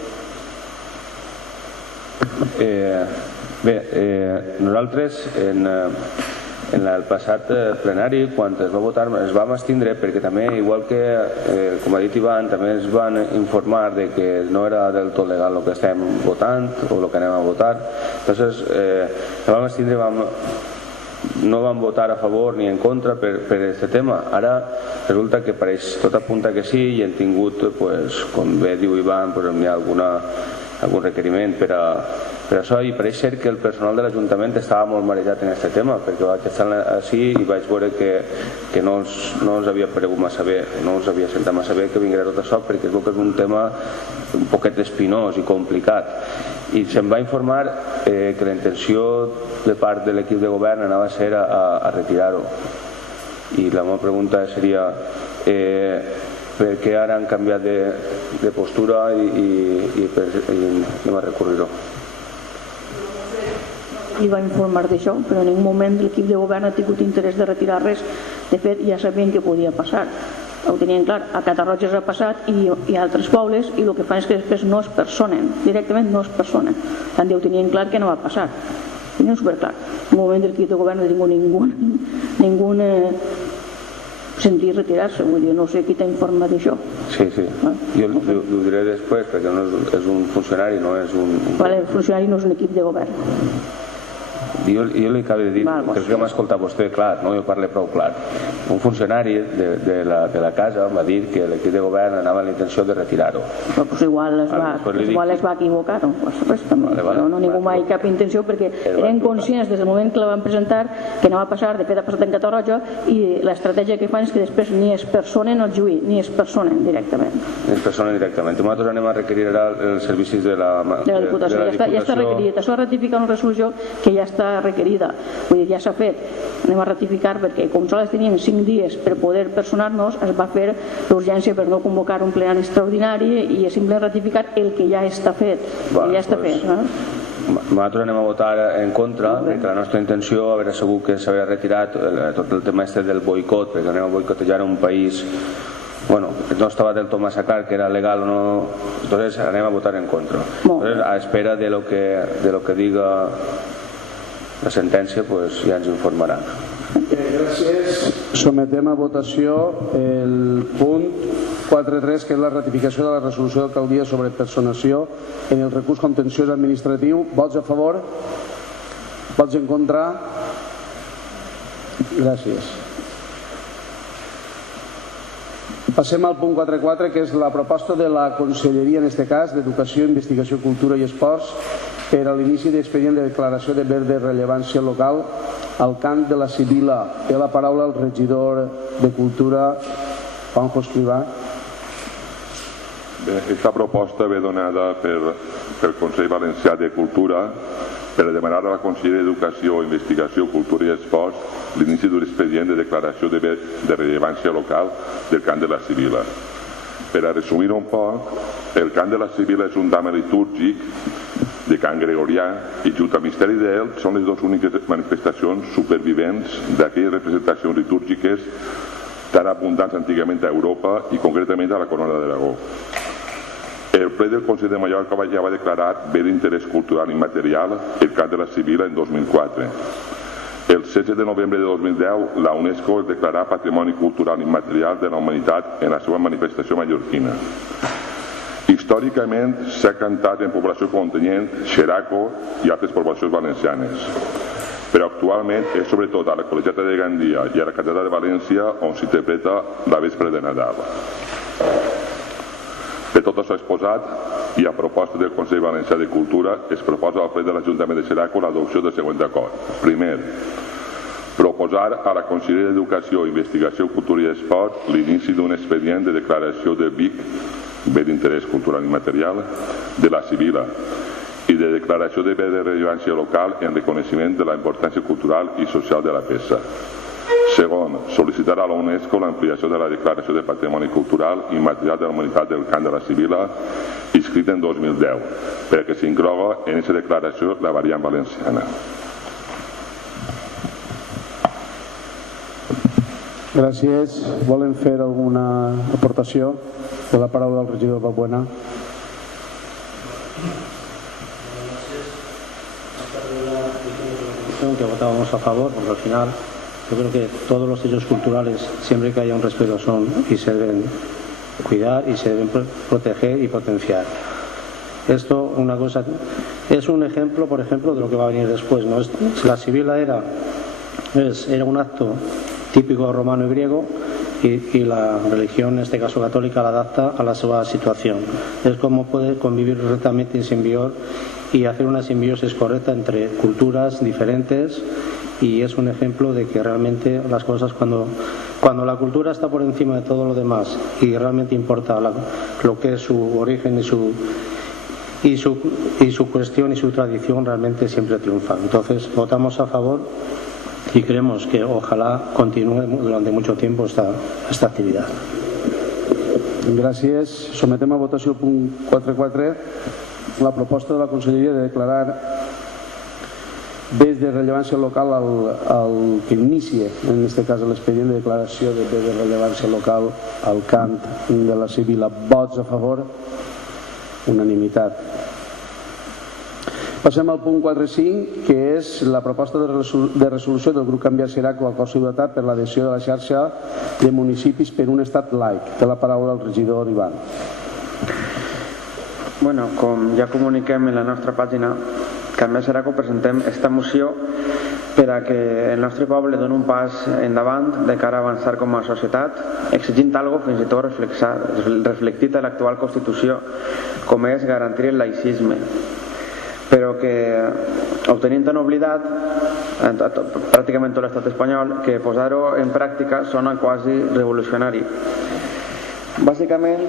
Nosaltres en el passat plenari, quan es va votar, es vam abstindre perquè també, igual que, com ha dit Ivan, també es van informar de que no era del tot legal el que estem votant o el que anem a votar. Entonces, ens vam abstindre, no vam votar a favor ni en contra per aquest tema. Ara resulta que pareix tot apunta que sí i hem tingut, com bé diu Ivan, hi ha algun requeriment per això, i pareix ser que el personal de l'Ajuntament estava molt marejat en aquest tema, perquè vaig estar així i vaig veure que no els havia paregut massa bé, no els havia sentat massa bé que vingués tot això, perquè es veu que és un tema un poquet espinós i complicat. I se'm va informar que la intenció de part de l'equip de govern anava a ser a retirar-ho. I la meva pregunta seria per què ara han canviat de postura i anem a recurrir-ho. li va informar d'això, però en ningú moment l'equip de govern ha tingut interès de retirar res. De fet, ja sabien que podia passar. Ho tenien clar, a Catarroja ha passat i a altres pobles, i el que fan és que després no es personen, directament no es personen. Tant ho tenien clar que no va passar. Ho tenien superclar. En un moment l'equip de govern no ha tingut ningú sentir retirar-se, vull dir, no sé qui t'ha informat d'això. Sí. Jo ho diré després, perquè no és un funcionari, no és un... Vale, el funcionari no és un equip de govern. Jo li acabo de dir, crec que m'ha escoltat vostè clar, no? Jo parlo prou clar. Un funcionari de la casa va dir que l'equip de govern anava amb la intenció de retirar-ho. Però igual es va equivocar, no? No ningú mai cap intenció, perquè eren conscients des del moment que la van presentar que no va passar, de fet ha passat en Catarroja, i l'estratègia que fan és que després ni es personen al juí, ni es personen directament. Ni es personen directament. Nosaltres anem a requerir els servicis de la Diputació. Ja està requerit. Això ratifica una resolució que ja està requerida, vull dir, ja s'ha fet. Anem a ratificar perquè com sols teníem 5 dies per poder personar-nos, es va fer l'urgència per no convocar un plenari extraordinari i és simplement ratificar el que ja està fet. Nosaltres anem a votar en contra, perquè la nostra intenció, haver segur que s'havia retirat tot el tema del boicot, perquè anem a boicotejar un país, bueno, no estava del tot massacrat, que era legal o no, entonces anem a votar en contra. Entonces, a espera de lo que diga la sentència, pues ja ens informaran. Gràcies. Sometem a votació el punt 4.3, que és la ratificació de la resolució d'alcaldia sobre personació en el recurs contenciós administratiu. Vots a favor? Vots en contra? Gràcies. Passem al punt 4.4, que és la proposta de la Conselleria, en aquest cas, d'Educació, Investigació, Cultura i Esports, per a l'inici d'expedient de declaració de bé de rellevància local al cant de la Sibila. Té la paraula el regidor de Cultura, Juanjo Escrivà. Aquesta proposta ve donada pel Consell Valencià de Cultura per demanar a la Conselleria d'Educació, Investigació, Cultura i Esports l'inici d'un expedient de declaració de bé de rellevància local del cant de la Sibila. Per a resumir un poc, el cant de la Sibila és un dama litúrgic de cant gregorià i junt al misteri d'ell són les dues úniques manifestacions supervivents d'aquelles representacions litúrgiques tan abundants antigament a Europa i concretament a la Corona d'Aragó. El ple del Consell de Mallorca ja va declarar bé d'interès cultural immaterial el cant de la Sibila en 2004. El 16 de novembre de 2010 la UNESCO declarà Patrimoni Cultural Immaterial de la Humanitat en la seva manifestació mallorquina. Històricament s'ha cantat en població continyent, Xeraco i altres poblacions valencianes, però actualment és sobretot a la Col·legiata de Gandia i a la Catedral de València on s'interpreta la vespre de Nadal. Per tot això exposat i a proposta del Consell Valencià de Cultura es proposa al ple de l'Ajuntament de Xeraco l'adopció del següent acord. Primer, proposar a la Conselleria d'Educació, Investigació, Cultura i Esport l'inici d'un expedient de declaració de BIC, bé d'interès cultural immaterial, de la Sibila i de declaració de bé de rellevància local en reconeixement de la importància cultural i social de la peça. Segon, sol·licitar a la UNESCO l'ampliació de la declaració de patrimoni cultural immaterial de la humanitat del cant de la Sibila inscrita en 2010, perquè s'incloga en aquesta declaració la variant valenciana. Gràcies. Volen fer alguna aportació? De la paraula del regidor Balbuena. Que votábamos a favor, porque al final yo creo que todos los hechos culturales, siempre que haya un respeto, son y se deben cuidar y se deben proteger y potenciar. Esto, una cosa, es un ejemplo, por ejemplo, de lo que va a venir después, ¿no? La Sibila era un acto típico romano y griego, y la religión, en este caso católica, la adapta a la seva situación. Es como poder convivir correctamente en simbiosis y hacer una simbiosis correcta entre culturas diferentes, y es un ejemplo de que realmente las cosas, cuando la cultura está por encima de todo lo demás y realmente importa lo que es su origen y su cuestión y su tradición, realmente siempre triunfa. Entonces votamos a favor y creemos que ojalá continúe durante mucho tiempo esta actividad. Gràcies. Sometem a votació el punt 4.4, la proposta de la Conselleria de declarar Bé de rellevància local el que inicia, en aquest cas l'expedient de declaració de bé de rellevància local al cant de la Civil. Vots a favor? Unanimitat. Passem al punt 4.5, que és la proposta de resolució del grup Canviar Seraco al cos ciutat per l'adhesió de la xarxa de municipis per un estat laic. Té la paraula el regidor Ivan. Bueno, com ja comuniquem en la nostra pàgina, Canviar Seraco presentem esta moció per a que el nostre poble doni un pas endavant de cara a avançar com a societat, exigint algo fins i tot reflectit a l'actual Constitució, com és garantir el laïcisme, però que ho tenim tan oblidat pràcticament tot l'estat espanyol que posar-ho en pràctica sona quasi revolucionari. Bàsicament,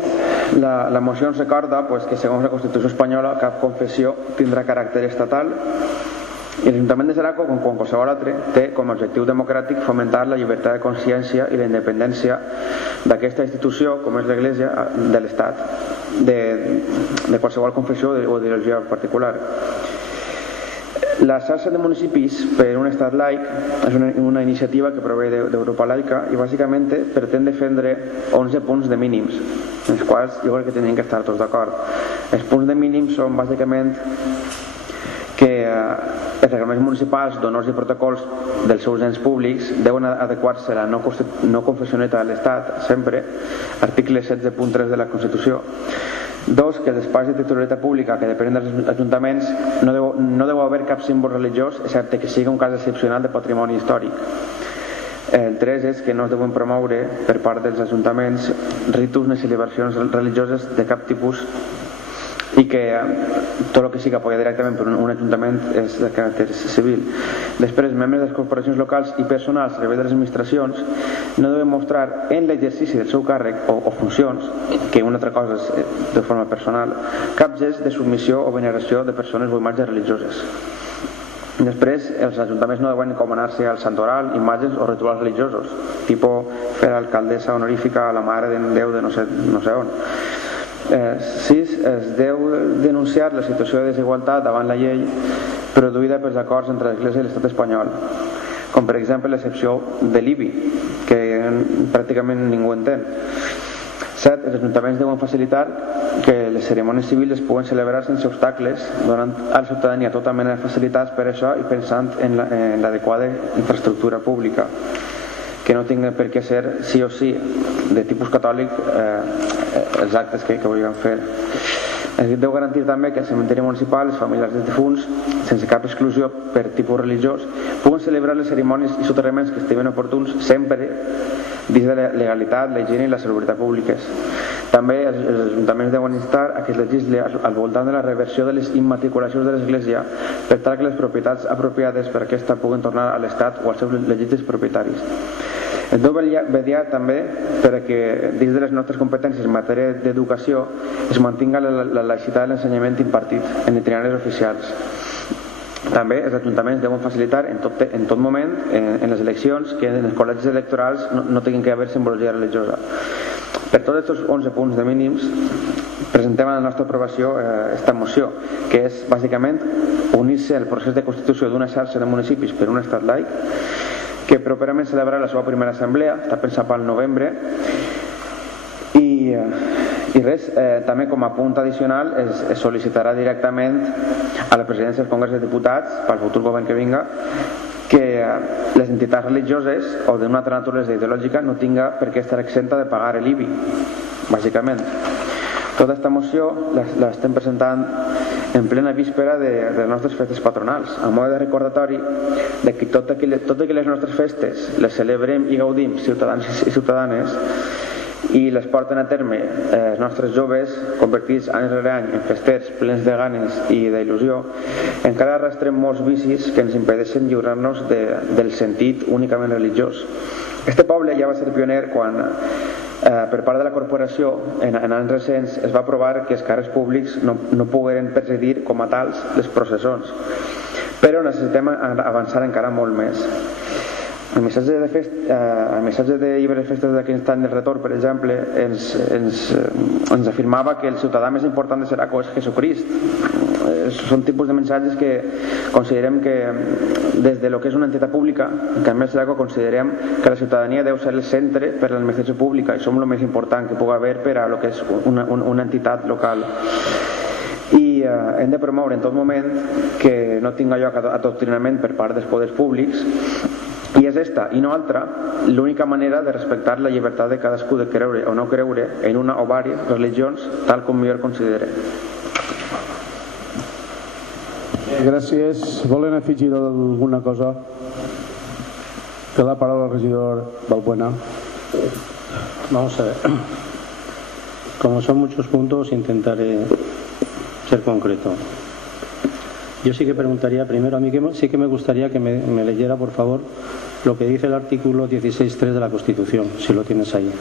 la moció ens recorda que segons la Constitució espanyola cap confessió tindrà caràcter estatal i l'Ajuntament de Seraco, com qualsevol altre, té com a objectiu democràtic fomentar la llibertat de consciència i la independència d'aquesta institució, com és l'Església, de l'Estat, de qualsevol confessió o ideologia particular. La xarxa de municipis per un estat laic és una iniciativa que prové d'Europa laica i bàsicament pretén defendre 11 punts de mínims, en els quals jo crec que tenim que estar tots d'acord. Els punts de mínims són bàsicament que els reglaments municipals, d'honors i protocols dels seus ens públics deuen adequar-se a la no confessionalitat de l'Estat, sempre, article 16.3 de la Constitució. 2, que els espais de titularitat pública que depenen dels ajuntaments no deu haver cap símbol religiós excepte que sigui un cas excepcional de patrimoni històric. El 3 és que no es deuen promoure per part dels ajuntaments ritus ni celebracions religioses de cap tipus i que tot el que sigui apoyat directament per un ajuntament és de caràcter civil. Després, membres de les corporacions locals i personal al servei de les administracions no deuen mostrar en l'exercici del seu càrrec o funcions, que una altra cosa és de forma personal, cap gest de submissió o veneració de persones o imatges religioses. Després, els ajuntaments no deuen encomanar-se al santoral, imatges o rituals religiosos, tipus fer alcaldessa honorífica a la mare de Déu de no sé on. 6. Es deu denunciar la situació de desigualtat davant la llei produïda pels acords entre l'Església i l'Estat espanyol, com per exemple l'excepció de l'IBI, que pràcticament ningú entén. 7. Els ajuntaments deuen facilitar que les cerimònies civils es puguen celebrar sense obstacles, donant a la ciutadania tota mena de facilitats per això i pensant en l'adequada infraestructura pública, que no tinguin per què ser sí o sí de tipus catòlic els actes que vulguin fer. Es deu garantir també que al cementeri municipal les famílies dels difunts, sense cap exclusió per tipus religiós, puguen celebrar les cerimònies i soterraments que estiven oportuns sempre dins de la legalitat, la higiene i la salubritat públiques. També els ajuntaments deuen instar a que es legisli al voltant de la reversió de les immatriculacions de l'Església per tal que les propietats apropiades per aquesta puguen tornar a l'Estat o als seus legítims propietaris. Es deu vetllar també perquè dins de les nostres competències en matèria d'educació es mantinga la laïcitat de l'ensenyament impartit en itineraris oficials. També els ajuntaments deuen facilitar en tot moment en les eleccions que en els col·legis electorals no tinguin que haver simbologia religiosa. Per tots aquests 11 punts de mínims presentem a la nostra aprovació esta moció, que és bàsicament unir-se al procés de constitució d'una xarxa de municipis per un estat laic que properament celebrarà la seva primera assemblea, està pensat pel novembre, i res, també com a punt addicional es sol·licitarà directament a la presidència del Congrés dels Diputats pel futur govern que vinga que les entitats religioses o d'una altra naturalesa ideològica no tinga per què estar exenta de pagar l'IBI, bàsicament. Tota aquesta moció l'estem presentant en plena víspera de les nostres festes patronals, a mode de recordatori de que tot i que les nostres festes les celebrem i gaudim ciutadans i ciutadanes i les porten a terme els nostres joves convertits any rere any en festers plens de ganes i d'il·lusió, encara arrastrem molts vicis que ens impedeixen lliurar-nos del sentit únicament religiós. Este poble ja va ser pioner quan per part de la corporació en anys recents es va aprovar que els càrrecs públics no pogueren presidir com a tals les processons, però necessitem avançar encara molt més. el missatge de llibre de festes d'aquest any del retorn, per exemple, ens afirmava que el ciutadà més important de Seraco és Jesucrist. Són tipus de missatges que considerem que des de lo que és una entitat pública, en canvi a Seraco considerem que la ciutadania deu ser el centre per a l'administració pública i som el més important que pugui haver per a lo que és una entitat local. I hem de promoure en tot moment que no tinga lloc adoctrinament per part dels poders públics, i és esta i no altra l'única manera de respectar la llibertat de cadascú de creure o no creure en una o diverses religions tal com millor considere. Gràcies. Volen afegir alguna cosa? Té la paraula el regidor Balbuena. Vamos a ver. Como son muchos puntos, intentaré ser concreto. Yo sí que preguntaría primero, a mí sí que me gustaría que me leyera, por favor, lo que dice el artículo 16.3 de la Constitución, si lo tienes ahí.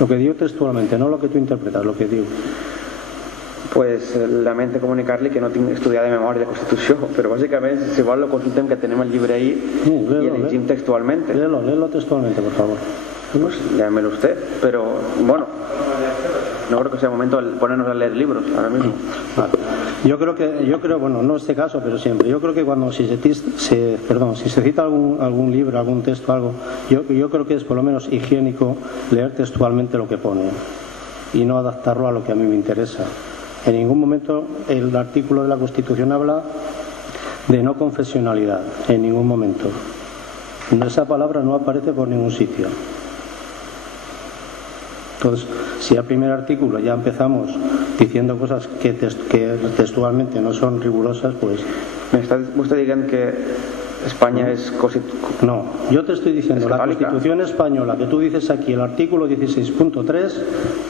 Lo que digo textualmente, no lo que tú interpretas, lo que digo. Pues lamento comunicar-li que no tinc estudiat de memòria la Constitució, però bàsicament, si vol, lo consultem, que tenim el llibre ahí y elegim textualmente. Léelo textualmente, por favor. Pues léamelo usted, pero bueno, no creo que sea momento de ponernos a leer libros ahora mismo. Vale. Yo creo, bueno, no este caso, pero siempre, yo creo que cuando si se cita algún libro, algún texto, algo, yo creo que es por lo menos higiénico leer textualmente lo que pone y no adaptarlo a lo que a mí me interesa. En ningún momento el artículo de la Constitución habla de no confesionalidad, en ningún momento. Esa palabra no aparece por ningún sitio. Entonces, si al primer artículo ya empezamos diciendo cosas que textualmente no son rigurosas, pues... ¿Me está usted diciendo que España es No, yo te estoy diciendo, la Constitución española que tú dices aquí, el artículo 16.3,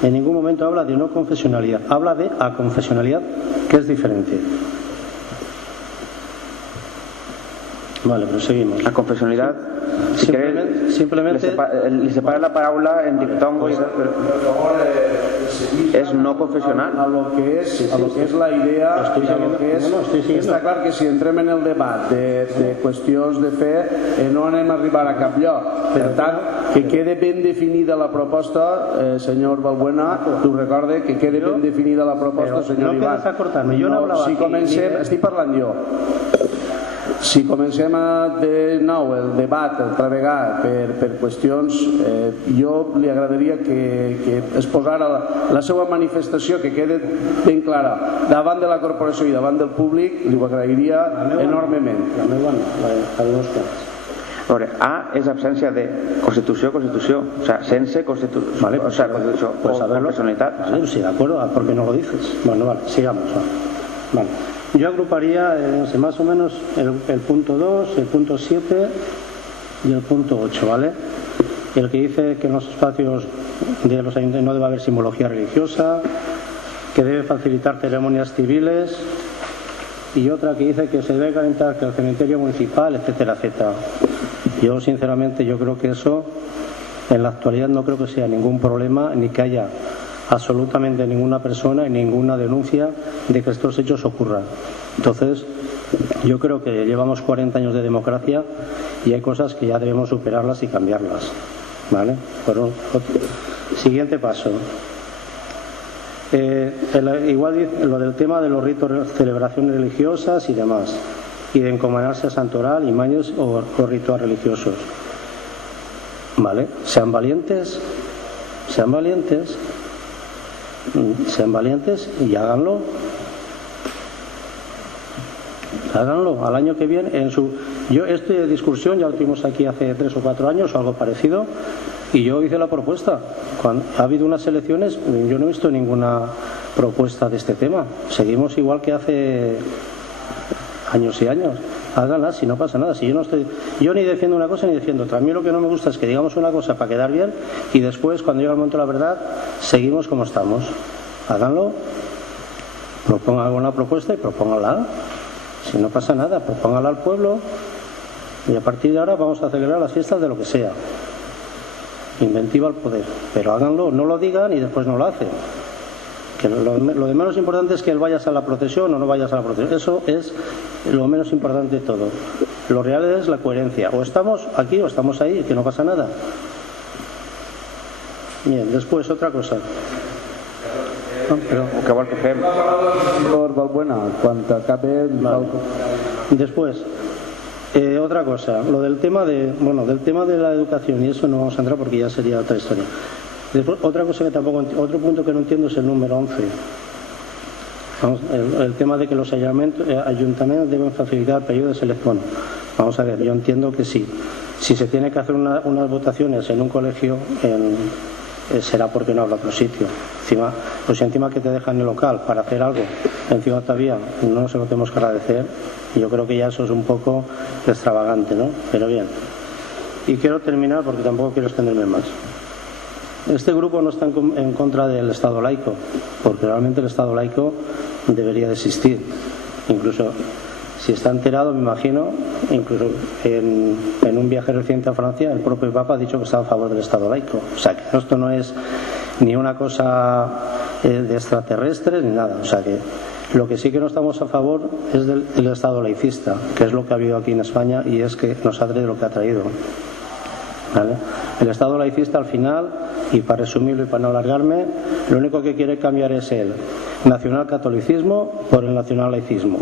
en ningún momento habla de no confesionalidad, habla de aconfesionalidad, que es diferente. Vale, pues seguimos. La confesionalidad, simplemente li separa la paraula en dictongo y es no confesional. A lo que es la idea, està clar que si entrem en el debat de qüestions de fe no anem a arribar a cap lloc. Per tant, que quede ben definida la proposta, senyor Balbuena, t'ho recorde, que quede ben definida la proposta, senyor Ivan. Si comencem, estic parlant jo. Si comencem de nou el debat altra vegada per qüestions, jo li agradaria que es posara la seva manifestació, que quede ben clara davant de la corporació i davant del públic, li ho agrairia enormement. A és absència de Constitució, o sea, sense Constitució, vale, o sea, Constitució o personalitat. Vale, sí, de acuerdo, ¿por qué no lo dices? Bueno, vale, sigamos. Vale. Yo agruparía más o menos el punto 2, el punto 7 y el punto 8, ¿vale? El que dice que en los espacios de los ayuntamientos no debe haber simbología religiosa, que debe facilitar ceremonias civiles, y otra que dice que se debe calentar que el cementerio municipal, etcétera, etcétera. Yo sinceramente creo que eso en la actualidad no creo que sea ningún problema, ni que haya absolutamente ninguna persona y ninguna denuncia de que estos hechos ocurran. Entonces, yo creo que llevamos 40 años de democracia y hay cosas que ya debemos superarlas y cambiarlas, ¿vale? Siguiente paso. Igual lo del tema de los ritos, celebraciones religiosas y demás, y de encomendarse a santoral, imágenes o ritos religiosos. ¿Vale? Sean valientes y háganlo al año que viene esta discusión ya lo tuvimos aquí hace 3 o 4 años o algo parecido, y yo hice la propuesta cuando ha habido unas elecciones. Yo no he visto ninguna propuesta de este tema, seguimos igual que hace años y años. Háganlas, si no pasa nada. Si yo ni defiendo una cosa ni defiendo otra. A mí lo que no me gusta es que digamos una cosa para quedar bien y después, cuando llega el momento de la verdad, seguimos como estamos. Háganlo, propongan alguna propuesta y propónganla. Si no pasa nada, propónganla al pueblo y a partir de ahora vamos a celebrar las fiestas de lo que sea. Inventiva al poder, pero háganlo, no lo digan y después no lo hacen. Que lo de menos importante es que vayas a la procesión o no vayas a la procesión. Eso es lo menos importante de todo. Lo real es la coherencia. O estamos aquí o estamos ahí, que no pasa nada. Bien, después otra cosa. Què vol que fem? Valbuena, quan acabe... Vale. Después, otra cosa, lo del tema del tema de la educación, y eso no vamos a entrar porque ya sería otra historia. Después, otra cosa que tampoco, otro punto que no entiendo es el número 11. Vamos, el tema de que los ayuntamientos deben facilitar periodos de selección. Vamos a ver, yo entiendo que sí. Si se tiene que hacer unas votaciones en un colegio, será porque no habrá otro sitio. Encima, pues encima que te dejan el local para hacer algo, encima todavía no se lo tenemos que agradecer. Yo creo que ya eso es un poco extravagante, ¿no? Pero bien. Y quiero terminar porque tampoco quiero extenderme más. Este grupo no está en contra del Estado laico, porque realmente el Estado laico debería de existir. Incluso si está enterado, me imagino, incluso en un viaje reciente a Francia, el propio Papa ha dicho que está a favor del Estado laico. O sea, que esto no es ni una cosa de extraterrestres ni nada. O sea, que lo que sí que no estamos a favor es del Estado laicista, que es lo que ha habido aquí en España y es que nos ha traído lo que ha traído. ¿Vale? El Estado laicista al final, y para resumirlo y para no alargarme, lo único que quiere cambiar es el nacionalcatolicismo por el nacionallaicismo.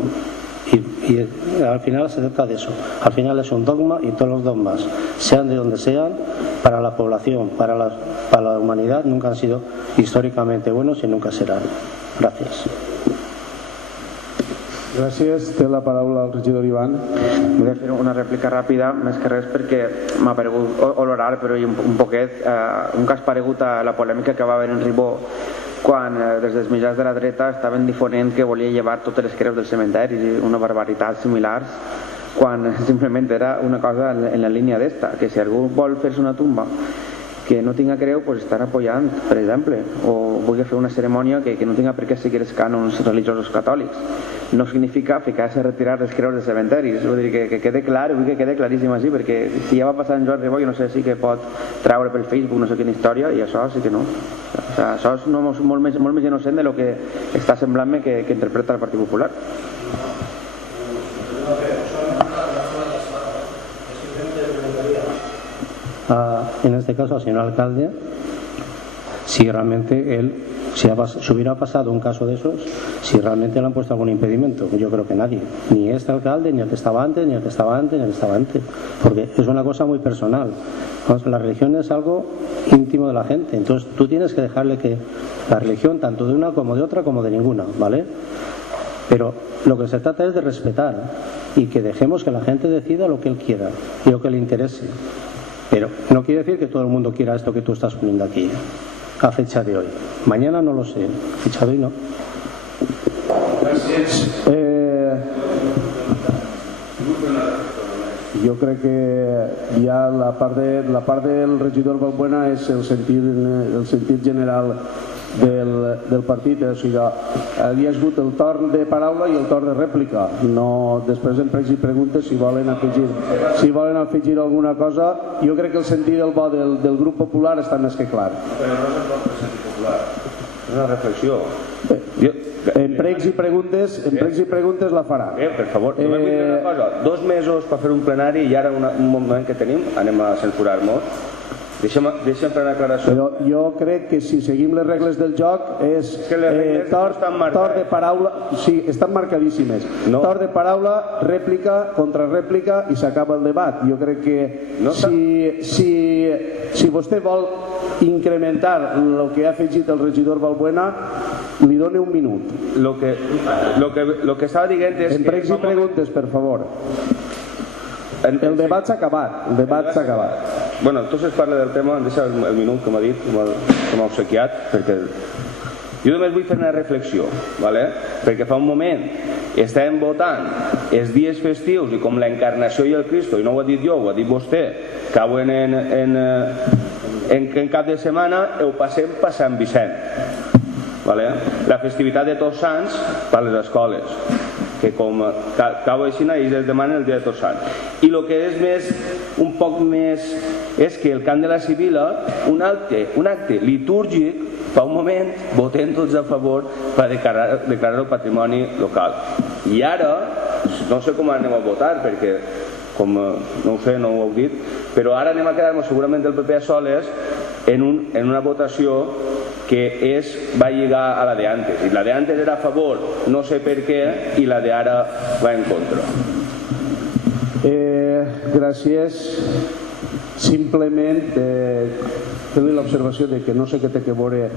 Y al final se trata de eso. Al final es un dogma y todos los dogmas, sean de donde sean, para la población, para la humanidad, nunca han sido históricamente buenos y nunca serán. Gracias. Gràcies. Té la paraula el regidor Ivan. Volia fer una rèplica ràpida, més que res perquè m'ha paregut olorar, però un poquet, un cas paregut a la polèmica que va haver en Ribó quan des dels mitjans de la dreta estaven difonent que volia llevar totes les creus dels cementaris i una barbaritat similars, quan simplement era una cosa en la línia d'esta, que si algú vol fer-se una tumba que no tinga creu, pues estan apoyant, per exemple, o vulgui fer una cerimònia que no tinga per què seguir els cànons religiosos catòlics. No significa ficar-se a retirar les creus dels cementaris, vull dir que quede clar, vull que quede claríssim així, perquè si ja va passar en Joan Ribó, jo no sé si que pot treure pel Facebook no sé quina història, i això sí que no. O sigui, això és molt més innocent de lo que està semblant-me que interpreta el Partit Popular. En este caso al señor alcalde, si realmente él si hubiera pasado un caso de esos, si realmente le han puesto algún impedimento. Yo creo que nadie, ni este alcalde, ni el que estaba antes, ni el que estaba antes, ni el que estaba antes, porque es una cosa muy personal. La religión es algo íntimo de la gente, entonces tú tienes que dejarle que la religión, tanto de una como de otra como de ninguna, ¿vale? Pero lo que se trata es de respetar y que dejemos que la gente decida lo que él quiera y lo que le interese. Pero no quiere decir que todo el mundo quiera esto que tú estás poniendo aquí a fecha de hoy. Mañana no lo sé, a fecha de hoy no. Gràcies. Jo crec que ja la part del regidor Valbuena és el sentit general del partit, o sigui, havia hagut el torn de paraula i el torn de rèplica. No, després en pregs i preguntes si volen afegir alguna cosa. Jo crec que el sentit del bo del grup popular està més que clar. Però no és el poc del sentit popular, és una reflexió. En pregs i preguntes la farà. Per favor, només vull dir una cosa. 2 mesos per fer un plenari i ara un moment que tenim anem a censurar-nos. Deixa'm fer una aclaració. Però jo crec que si seguim les regles del joc és torn de paraula, sí, estan marcadíssimes. Torn de paraula, rèplica, contrarèplica i s'acaba el debat. Jo crec que si vostè vol incrementar el que ha afegit el regidor Valbuena, li dona un minut. Lo que estava dient és que... En pregs i preguntes, per favor. El debat s'ha acabat. Bueno, entonces parla del tema, em deixa el minut que m'ha dit, que m'ha obsequiat, perquè jo només vull fer una reflexió, ¿vale? Perquè fa un moment estàvem votant els dies festius i com l'encarnació i el Cristo, i no ho ha dit jo, ho ha dit vostè, cauen en cap de setmana, ho passem per Sant Vicent, ¿vale? La festivitat de Tots Sants per les escoles, que com cau així ells es demanen el dia de Tots Sants. I el que és un poc més és que el cant de la Sibila, un acte litúrgic, fa un moment votem tots a favor per declarar el patrimoni local. I ara, no sé com anem a votar, perquè com no ho sé, no ho heu dit, però ara anem a quedar-nos segurament el PP a soles en una votació que va lligar a la de antes, i la de antes era a favor, no sé per què, i la de ara va en contra. Gràcies. Simplement fer-li l'observació de que no sé què té que veure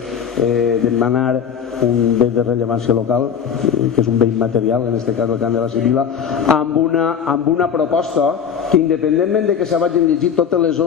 demanar un bé de rellevància local, que és un bé immaterial, en aquest cas el Camp de la Sibil·la, amb una proposta que, independentment de que se vagin llegint tots els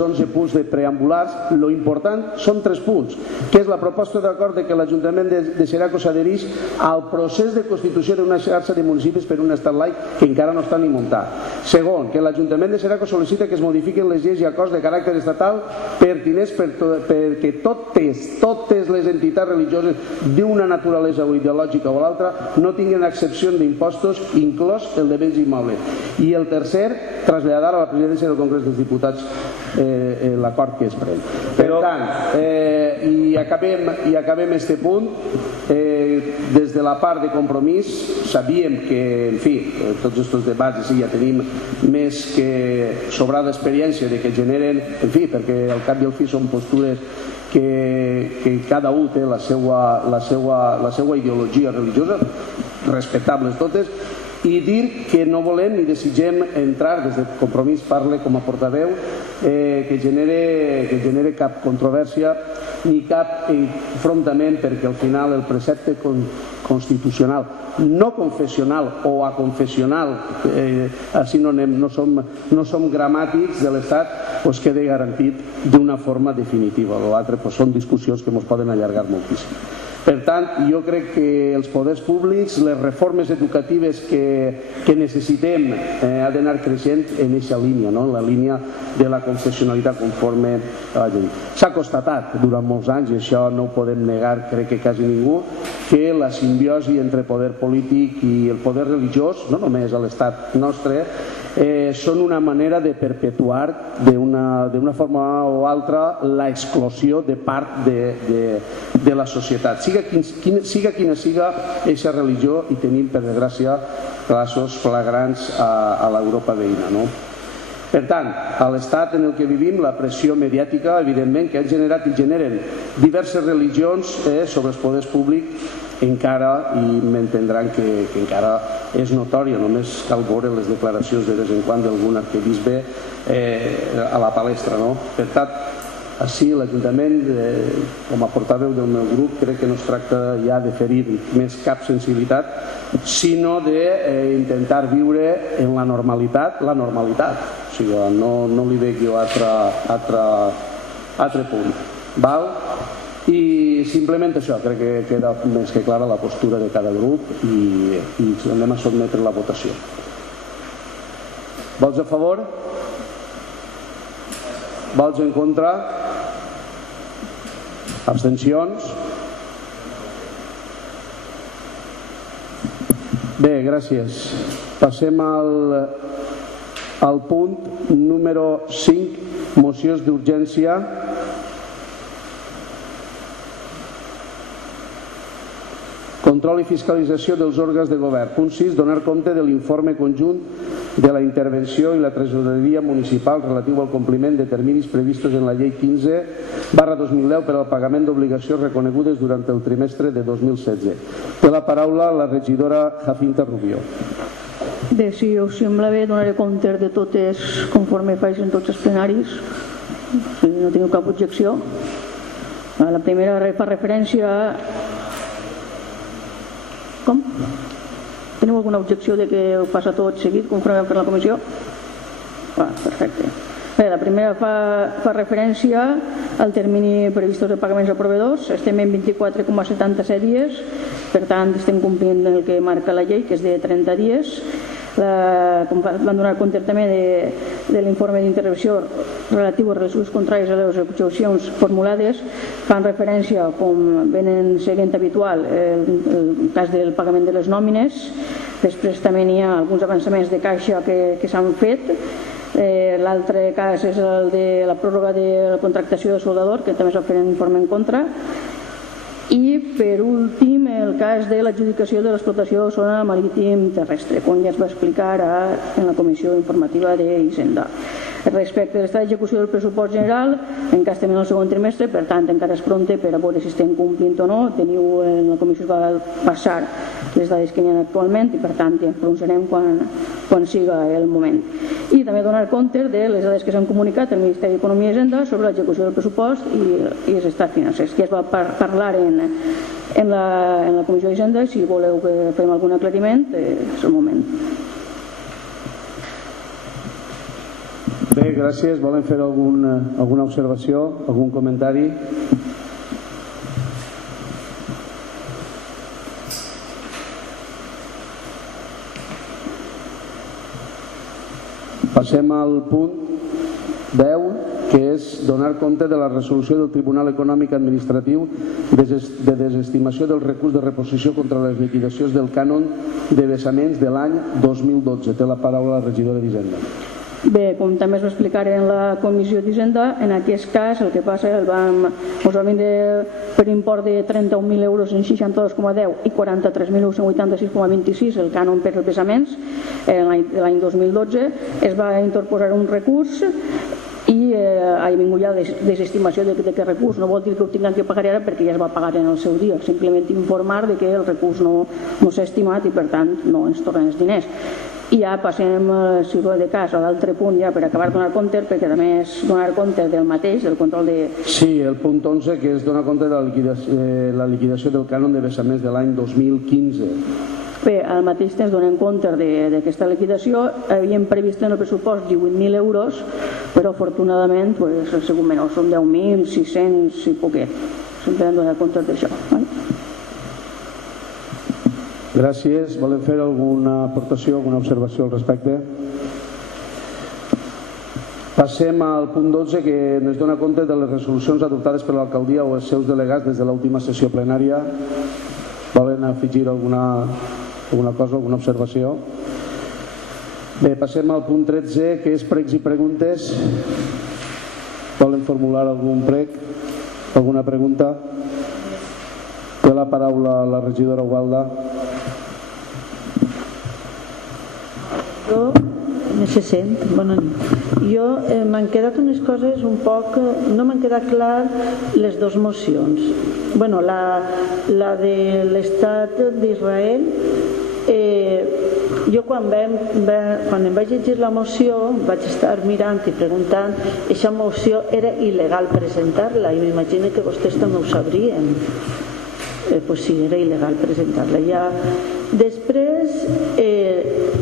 11 punts de preambulars, lo important són 3 punts, que és la proposta d'acord de que l'Ajuntament de Xeraco s'adherís al procés de constitució d'una xarxa de municipis per un estat laic que encara no està ni muntat. Segon, que l'Ajuntament de Xeraco sol·licita que es modifiquin les lleis i acords de caràcter estatal pertinents perquè totes les entitats religioses d'una naturalesa o ideològica o l'altra no tinguin excepció d'impostos, inclòs el de béns immobles. I el tercer, traslladar a la presidència del Congrés dels Diputats l'acord que es pren. Per tant, i acabem este punt. Des de la part de Compromís sabíem que, en fi, tots aquests debats ja tenim més que sobrada experiència de que generen, en fi, perquè al cap i al fi són postures que cada un té la seva ideologia religiosa, respectables totes, i dir que no volem ni desitgem entrar, des de Compromís parle com a portaveu, que genere cap controvèrsia ni cap enfrontament, perquè al final el precepte constitucional, no confessional o aconfessional, així no som gramàtics de l'Estat, quedi garantit d'una forma definitiva. L'altre són discussions que ens poden allargar moltíssim. Per tant, jo crec que els poders públics, les reformes educatives que necessitem ha d'anar creixent en aquesta línia, en la línia de la confessionalitat conforme a la llei. S'ha constatat durant molts anys, i això no ho podem negar, crec que quasi ningú, que la simbiosi entre poder polític i el poder religiós, no només a l'estat nostre, són una manera de perpetuar d'una forma o altra l'exclusió de part de la societat, siga quina siga aquesta religió, i tenim, per desgràcia, casos flagrants a l'Europa veïna. Per tant, a l'estat en el que vivim, la pressió mediàtica, evidentment, que han generat i generen diverses religions sobre els poders públics, encara, i m'entendran que encara és notòria, només cal veure les declaracions de vegades en quan d'algun arquebisbe a la palestra. Per tant, així l'Ajuntament, com a portaveu del meu grup, crec que no es tracta ja de ferir més cap sensibilitat, sinó d'intentar viure en la normalitat, o sigui, no li veig jo altre punt. Val? I simplement això, crec que queda més que clara la postura de cada grup i anem a sotmetre la votació. Vots a favor? Vots en contra? Abstencions? Bé, gràcies. Passem al punt número 5, mocions d'urgència. Control i fiscalització dels òrgans de govern. Punt 6. Donar compte de l'informe conjunt de la intervenció i la tresoreria municipal relatiu al compliment de terminis previstos en la llei 15/2010 per al pagament d'obligacions reconegudes durant el trimestre de 2016. Té la paraula la regidora Jacinta Rubio. Bé, si us sembla bé, donaré compte de totes conforme faig en tots els plenaris, si no tinc cap objecció. La primera fa referència a... Com? Teniu alguna objecció de que ho passa tot seguit conforme per la comissió? Perfecte. Bé, la primera fa referència al termini previst de pagaments a proveïdors. Estem en 24,77 dies, per tant estem complint el que marca la llei, que és de 30 dies. Com van donar compte també de l'informe d'intervenció relatiu a resolucions contràries a les execucions formulades, fan referència, com venen seguint habitual, el cas del pagament de les nòmines. Després també hi ha alguns avançaments de caixa que s'han fet, L'altre cas és el de la pròrroga de la contractació de soldador, que també es va fer en informe en contra. I per últim el cas de l'adjudicació de l'explotació de zona marítim terrestre, com ja es va explicar en la comissió informativa d'Hisenda. Respecte a l'estat d'execució del pressupost general, encara estem en el segon trimestre, per tant encara és pronte per a veure si estem complint o no. Teniu en la comissió es va passar les dades que hi ha actualment i per tant ja ens pronunciarem quan siga el moment. I també donar compte de les dades que s'han comunicat al Ministeri d'Economia i Hisenda sobre l'execució del pressupost i els estats financers, que es va parlar en la comissió d'Hisenda, i si voleu que fem algun aclariment és el moment. Bé, gràcies. Volen fer alguna observació, algun comentari? Passem al punt 10, que és donar compte de la resolució del Tribunal Econòmic Administratiu de desestimació del recurs de reposició contra les liquidacions del cànon de vessaments de l'any 2012. Té la paraula la regidora d'Hisenda. Bé, com també es va explicar en la comissió d'Hisenda, en aquest cas el que passa ens va vindre per import de 31.000 euros en 62,10 i 43.000 euros en 86,26 el cànon per els vessaments l'any 2012. Es va interposar un recurs i ha vingut ja desestimació d'aquest recurs. No vol dir que ho tinguem que pagar ara perquè ja es va pagar en el seu dia, simplement informar de que el recurs no s'ha estimat i per tant no ens tornen els diners. I ja passem, si vol de cas, a l'altre punt ja per acabar de donar compte, perquè també és donar compte del mateix, del control de... Sí, el punt 11, que és donar compte de la liquidació del cànon de vessaments de l'any 2015. Bé, al mateix temps donem compte d'aquesta liquidació. Havíem previst en el pressupost 18.000 euros, però afortunadament ha sigut menor, són 10.600 i poquet. Sempre hem donat compte d'això. Gràcies. Volen fer alguna aportació, alguna observació al respecte? Passem al punt 12, que ens dona compte de les resolucions adoptades per l'alcaldia o els seus delegats des de l'última sessió plenària. Volen afegir alguna cosa, alguna observació? Bé, passem al punt 13, que és pregs i preguntes. Volen formular algun prec? Alguna pregunta? Té la paraula la regidora Ubalda. Bona nit. Jo m'han quedat unes coses un poc... No m'han quedat clar les dues mocions. La de l'Estat d'Israel, jo quan em vaig llegir la moció vaig estar mirant i preguntant, aquesta moció era il·legal presentar-la i m'imagino que vostès també ho sabrien. Pues sí, era il·legal presentar-la. Ja després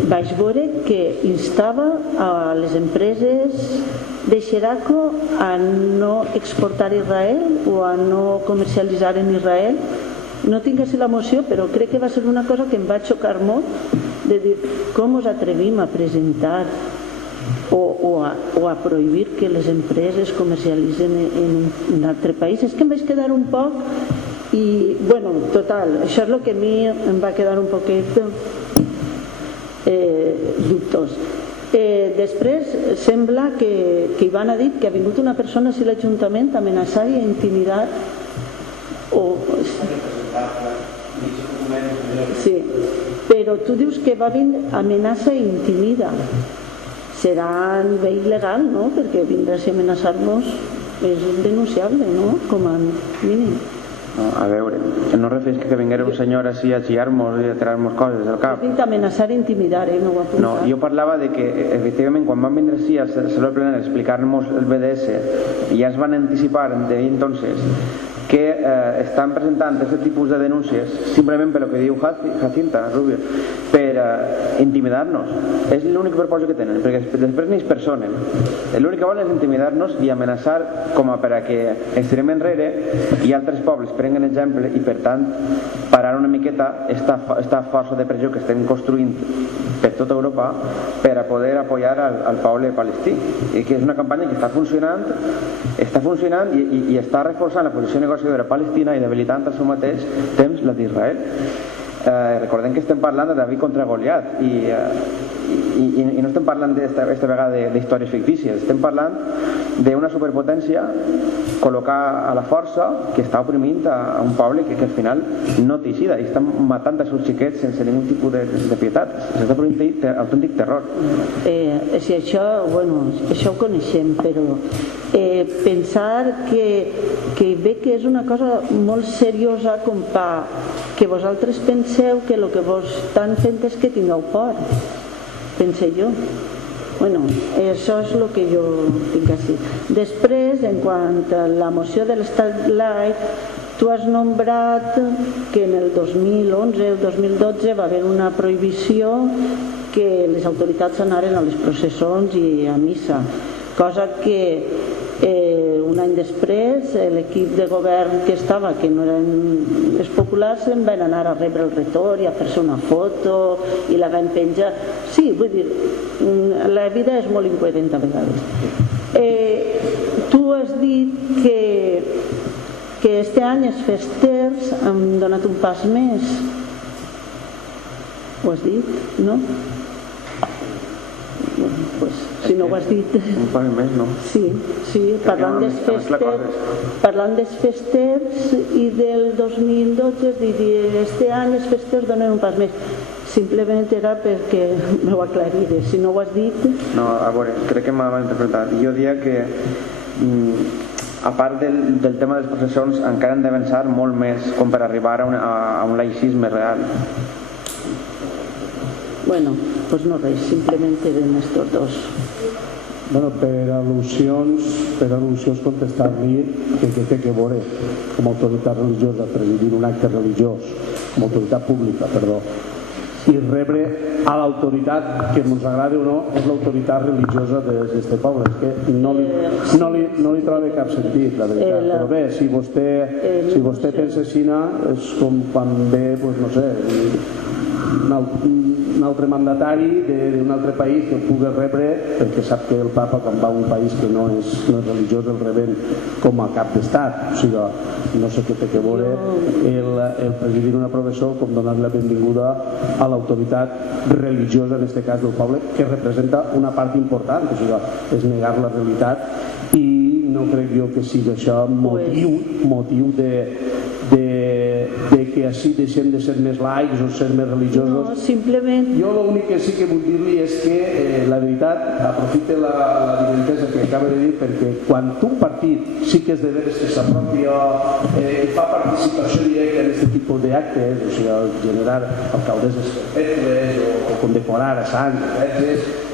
vaig veure que instava a les empreses de Xeraco a no exportar a Israel o a no comercialitzar en Israel. No tinc així la moció, però crec que va ser una cosa que em va xocar molt, de dir com us atrevim a presentar o a prohibir que les empreses comercialitzen en un altre país. És que em vaig quedar un poc i, total, això és el que a mi em va quedar un poquet dubtós. Després sembla que Ivan ha dit que ha vingut una persona a l'Ajuntament a amenaçar i a intimidar sí, però tu dius que va vindre amenaça i intimida. Serà a nivell legal, no? Perquè vindràs a amenaçar-nos és denunciable, no? Com a mínim. A veure, no refés que vinguera un senyor així a xiar-nos i a tirar-nos coses del cap. He dit amenaçar i intimidar, no ho apuntat. No, jo parlava de que, efectivament, quan van vindre així al Saló Plenari a explicar-nos el BDS, ja es van anticipar de entonces que estan presentant aquest tipus de denúncies simplement per el que diu Jacinta Rubio, per intimidar-nos. És l'únic propòsit que tenen, perquè després ni es personen. L'únic que volen és intimidar-nos i amenaçar com a per a que ens tirem enrere i altres pobles prenguen exemple i, per tant, parar una miqueta esta força de pressió que estem construint per tota Europa per a poder apoyar al poble palestí, i que és una campanya que està funcionant i està reforçant la posició negociadora palestina i debilitant al seu mateix temps la d'Israel. Recordem que estem parlant de David contra Goliat i i no estem parlant esta vegada d'històries fictícies, estem parlant d'una superpotència col·locar a la força que està oprimint a un poble que al final no té eixida i estan matant els seus xiquets sense ningú tipus de pietat. S'està produint autèntic terror. Si això, bueno, això ho coneixem, però pensar que bé que és una cosa molt seriosa com que vosaltres penseu que el que vos estan fent és que tingueu por, pense jo. Bueno, això és el que jo tinc així. Després, en quant a la moció de l'estat laic, tu has nombrat que en el 2011 o 2012 va haver una prohibició que les autoritats anaren a les processons i a missa, cosa que un any després l'equip de govern que estava, que no eren els populars, se'n van anar a rebre el retor i a fer-se una foto i la van penjar. Sí, vull dir, la vida és molt incoherent a vegades. Tu has dit que este any els festers han donat un pas més. Ho has dit, no? Pues, si no ho has dit... Un pas més, no? Sí, parlant dels festers i del 2012 es diria este any els festers donen un pas més. Simplement era perquè m'ho aclarires. Si no ho has dit... No, a veure, crec que m'ha interpretat. Jo diria que a part del tema de les processons encara hem d'avançar molt més com per arribar a un laïcisme real. Bueno, doncs no res, simplement eren estos dos. Bueno, per al·lusions contestar-li que té que veure com a autoritat religiosa presidir un acte religiós, com a autoritat pública, perdó, i rebre a l'autoritat que ens agrada o no és l'autoritat religiosa d'aquest poble. És que no li trobo cap sentit, la veritat. Però bé, si vostè pensa així, és com quan ve, no sé, un altre mandatari d'un altre país que el pugui rebre, perquè sap que el papa quan va a un país que no és religiós el reben com a cap d'estat. O sigui, no sé què té que veure el presidir una professó com donar la benvinguda a l'autoritat religiosa, en aquest cas del poble, que representa una part important. O sigui, és negar la realitat i no crec jo que sigui això motiu de que així deixem de ser més laics o ser més religiosos. No, simplement... Jo l'únic que sí que vull dir-li és que la veritat, aprofite l'avinentesa que acaba de dir, perquè quan un partit sí que és de veres que s'apropia i fa participació directa en aquest tipus d'actes, o sigui, generar alcaldesses perpètues o condecorar a sants,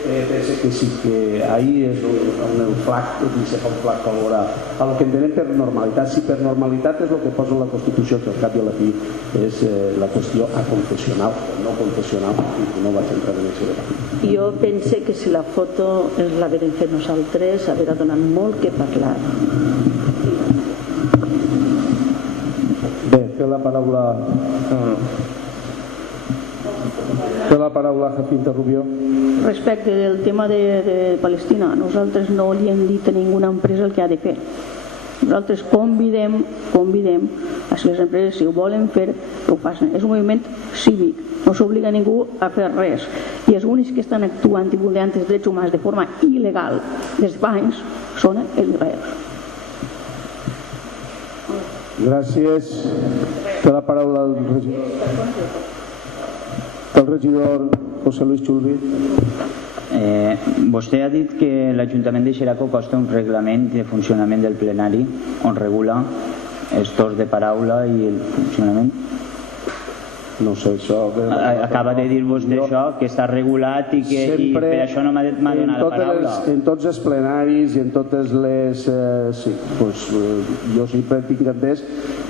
penso que sí que ahir és on el flac li fa un flac favor a el que entenem per normalitat. Si per normalitat és el que posa la Constitució, que al cap i a la fi és la qüestió aconfessional o no confessional, i no vaig entrar en això debat. Jo pense que si la foto ens la haguérem fet nosaltres haurà donat molt que parlar. Bé, té la paraula Jacinta Rubio. Respecte del tema de Palestina, nosaltres no li hem dit a ninguna empresa el que ha de fer. Nosaltres convidem a les empreses, si ho volen fer, que ho facin. És un moviment cívic, no s'obliga a ningú a fer res. I els únics que estan actuant i vulnerant els drets humans de forma il·legal des de fa anys són els israels. Gràcies. Té la paraula el regidor José Luis Chulvi. Vostè ha dit que l'Ajuntament de Xeraco costa un reglament de funcionament del plenari on regula els torns de paraula i el funcionament. No sé, això... Acaba de dir vostè això, que està regulat i per això no m'ha donat la paraula. En tots els plenaris i en totes les... Sí, doncs jo sempre tinc entès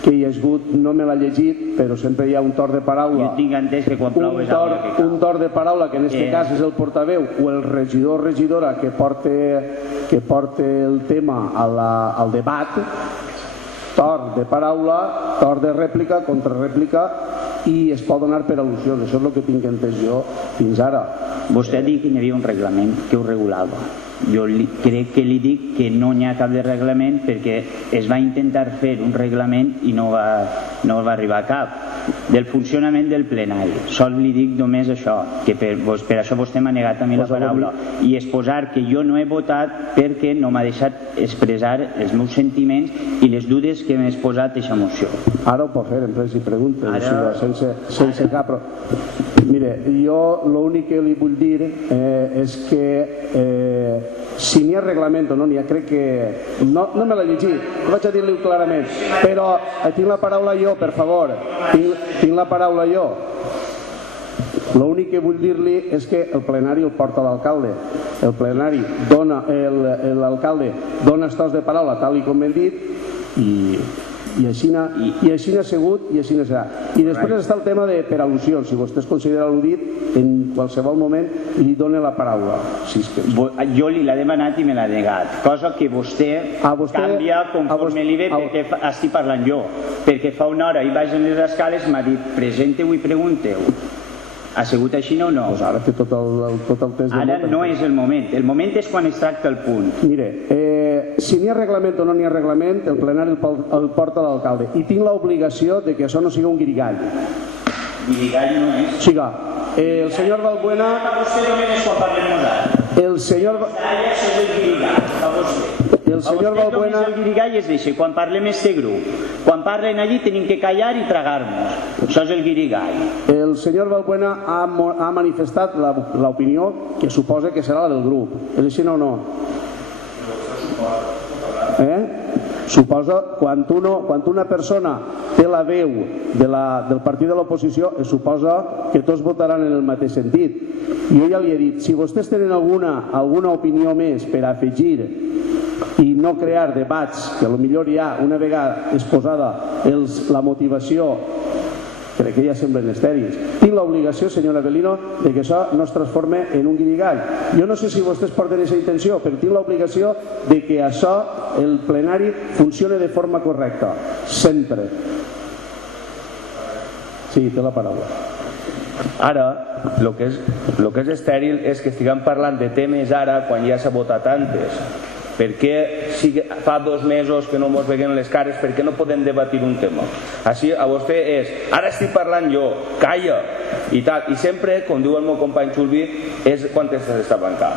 que hi ha hagut, no me l'ha llegit, però sempre hi ha un torn de paraula. Jo tinc entès que quan plou és aigua que cau. Un torn de paraula, que en aquest cas és el portaveu, o el regidor o regidora que porta el tema al debat, torn de paraula, torn de rèplica, contrarèplica, i es pot donar per al·lusions. Això és el que tinc entès jo fins ara. Vostè ha dit que hi havia un reglament que ho regulava. Jo crec que li dic que no hi ha cap de reglament perquè es va intentar fer un reglament i no va arribar a cap. Del funcionament del plenari. Sol li dic només això, que per això vostè m'ha negat a mi la paraula. I exposar que jo no he votat perquè no m'ha deixat expressar els meus sentiments i les dudes que m'he exposat a aquesta moció. Ara ho pot fer, en res i preguntes, sense cap... Mire, jo l'únic que li vull dir és que si n'hi ha reglament o no n'hi ha, crec que... No me l'he llegit, vaig a dir-li clarament, però tinc la paraula jo, per favor, tinc la paraula jo. L'únic que vull dir-li és que el plenari el porta l'alcalde. El plenari dona, l'alcalde dona estos de paraula tal com hem dit i així n'ha sigut i així n'ha serà. I després està el tema de per al·lusions. Si vostè es considera al·ludit, en qualsevol moment li dona la paraula. Jo li l'he demanat i me l'ha negat, cosa que vostè canvia conforme li ve perquè estic parlant jo. Perquè fa una hora i baix en les escales m'ha dit presenteu i pregunteu. Ha sigut així o no? Ara té tot el test. Ara no és el moment. El moment és quan es tracta el punt. Mire, si n'hi ha reglament o no n'hi ha reglament, el plenari el porta l'alcalde. I tinc l'obligació de que això no sigui un guirigall. Guirigall no és? Siga. El senyor Balbuena... Vostè només és quan parlem nosaltres. El senyor... Això és el guirigall. El senyor Balbuena... El guirigall és d'això, quan parlem este grup. Quan parlen allí tenim que callar i tragar-nos. Això és el guirigall. El senyor Balbuena ha manifestat l'opinió que suposa que serà la del grup. És així o no? Suposa, quan una persona té la veu del partit de l'oposició, es suposa que tots votaran en el mateix sentit. Jo ja li he dit, si vostès tenen alguna opinió més per afegir i no crear debats, que potser hi ha una vegada exposada la motivació, crec que ja semblen estèrils. Tinc l'obligació, senyora Avelino, de que això no es transforme en un guirigall. Jo no sé si vostès porten aquesta intenció, però tinc l'obligació de que això, el plenari, funcione de forma correcta. Sempre. Sí, té la paraula. Ara, el que és estèril és que estiguem parlant de temes ara quan ja s'ha votat antes. Perquè si fa 2 mesos que no ens veiem les cares, per què no podem debatir un tema? Així a vostè és, ara estic parlant jo, calla, i tal. I sempre, com diu el meu company Xulvi, és quan estàs a bancar.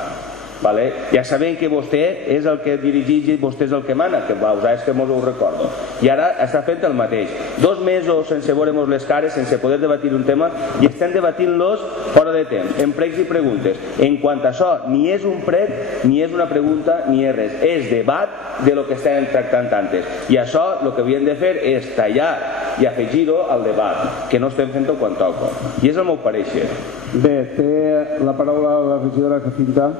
Ja sabem que vostè és el que dirigeix i vostè és el que mana, que és que mos ho recordo. I ara està fent el mateix. 2 mesos sense veure-nos les cares, sense poder debatir un tema, i estem debatint-los fora de temps, en pregs i preguntes. En quant a això, ni és un prec, ni és una pregunta, ni és res. És debat de lo que estem tractant antes. I això, el que havíem de fer és tallar i afegir-ho al debat, que no estem fent-ho quan toca. I és el meu pareixer. Bé, té la paraula la regidora Jacinta.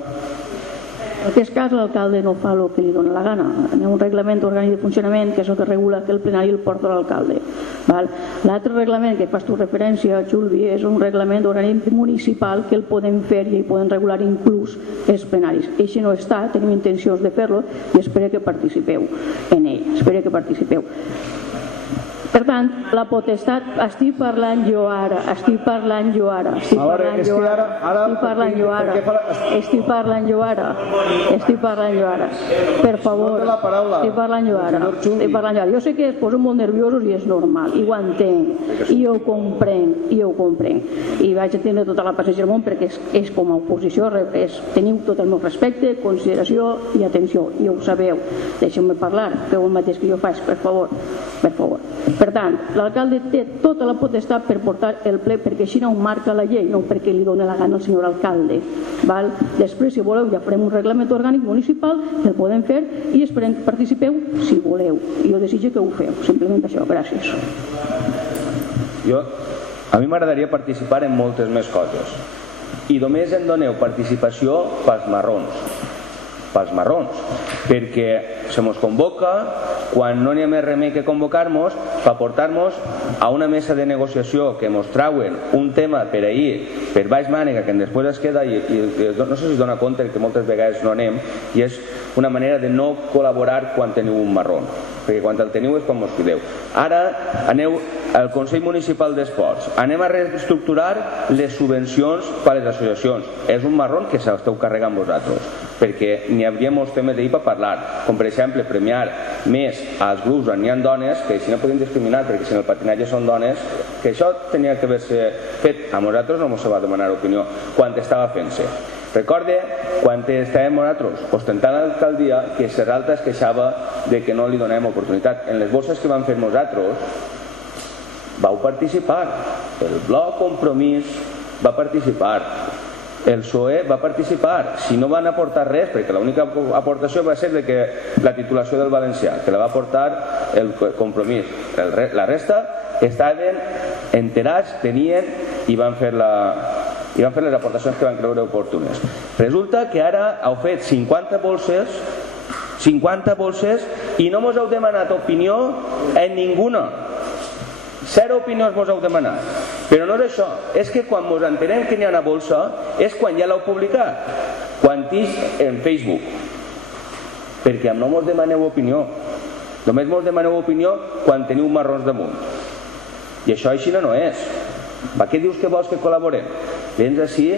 En aquest cas l'alcalde no fa el que li dona la gana. Hi ha un reglament orgànic de funcionament que és el que regula que el plenari el porta l'alcalde. L'altre reglament que fas tu referència, Xulvi, és un reglament orgànic municipal que el podem fer i poden regular inclús els plenaris. Així no està, tenim intencions de fer-lo i espero que participeu en ell. Espero que participeu. Per tant, la potestat, estic parlant jo ara, estic parlant jo ara, per favor, estic parlant jo ara. Jo sé que es posen molt nerviosos i és normal, i ho entenc, i ho comprenc, i vaig entendre tota la paciència del món perquè és com a oposició, teniu tot el meu respecte, consideració i atenció, i ho sabeu. Deixeu-me parlar, feu el mateix que jo faig, per favor. Per tant, l'alcalde té tota la potestat per portar el ple perquè així no ho marca la llei, no perquè li doni la gana al senyor alcalde. Després, si voleu, ja farem un reglament orgànic municipal que el podem fer i esperem que participeu si voleu. I jo desitjo que ho feu, simplement això. Gràcies. A mi m'agradaria participar en moltes més coses i només em doneu participació pels marrons, perquè se mos convoca quan no n'hi ha més remei que convocar-nos per portar-nos a una mesa de negociació que mos trauen un tema per ahir, per baix mànega, que després es queda i no sé si es dona compte que moltes vegades no anem, i és una manera de no col·laborar quan teniu un marró, perquè quan el teniu és quan mos crideu. Ara aneu el Consell Municipal d'Esports, anem a reestructurar les subvencions per a les associacions. És un marrón que s'esteu carregant vosaltres, perquè n'hi hauria molts temes d'ahir per parlar, com per exemple premiar més als grups on hi ha dones, que així no podem discriminar, perquè si en el patinatge són dones, que això tenia que haver-se fet. A nosaltres no ens va demanar opinió quan estava fent-se. Recorde quan estàvem nosaltres ostentant l'alcaldia que Serralta es queixava de que no li donem oportunitat. En les bosses que vam fer nosaltres vau participar, el Bloc Compromís va participar, el PSOE va participar. Si no van aportar res, perquè l'única aportació va ser de que la titulació del valencià, que la va aportar el Compromís. La resta estaven enterats, tenien i van fer les aportacions que van creure oportunes. Resulta que ara heu fet 50 bolses i no mos heu demanat opinió en ninguna. 0 opinions mos heu demanat. Però no és això, és que quan mos entenem que n'hi ha una bolsa és quan ja l'heu publicat, quan és en Facebook, perquè no mos demaneu opinió, només mos demaneu opinió quan teniu marrons damunt, i això així no és. Per què dius que vols que col·laborem? Vens així,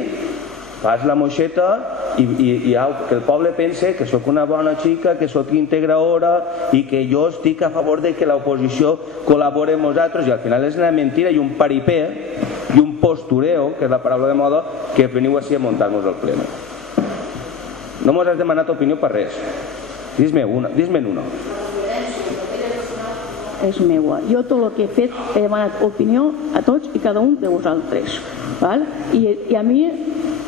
fas la moixeta i que el poble pense que sóc una bona xica, que sóc integradora i que jo estic a favor de que l'oposició col·labore amb nosaltres, i al final és una mentira i un paripé i un postureo, que és la paraula de moda, que veniu així a muntar-nos el ple. No mos has demanat opinió per res. Dis-me'n una. És meua. Jo tot el que he fet he demanat opinió a tots i cada un de vosaltres. Val? I a mi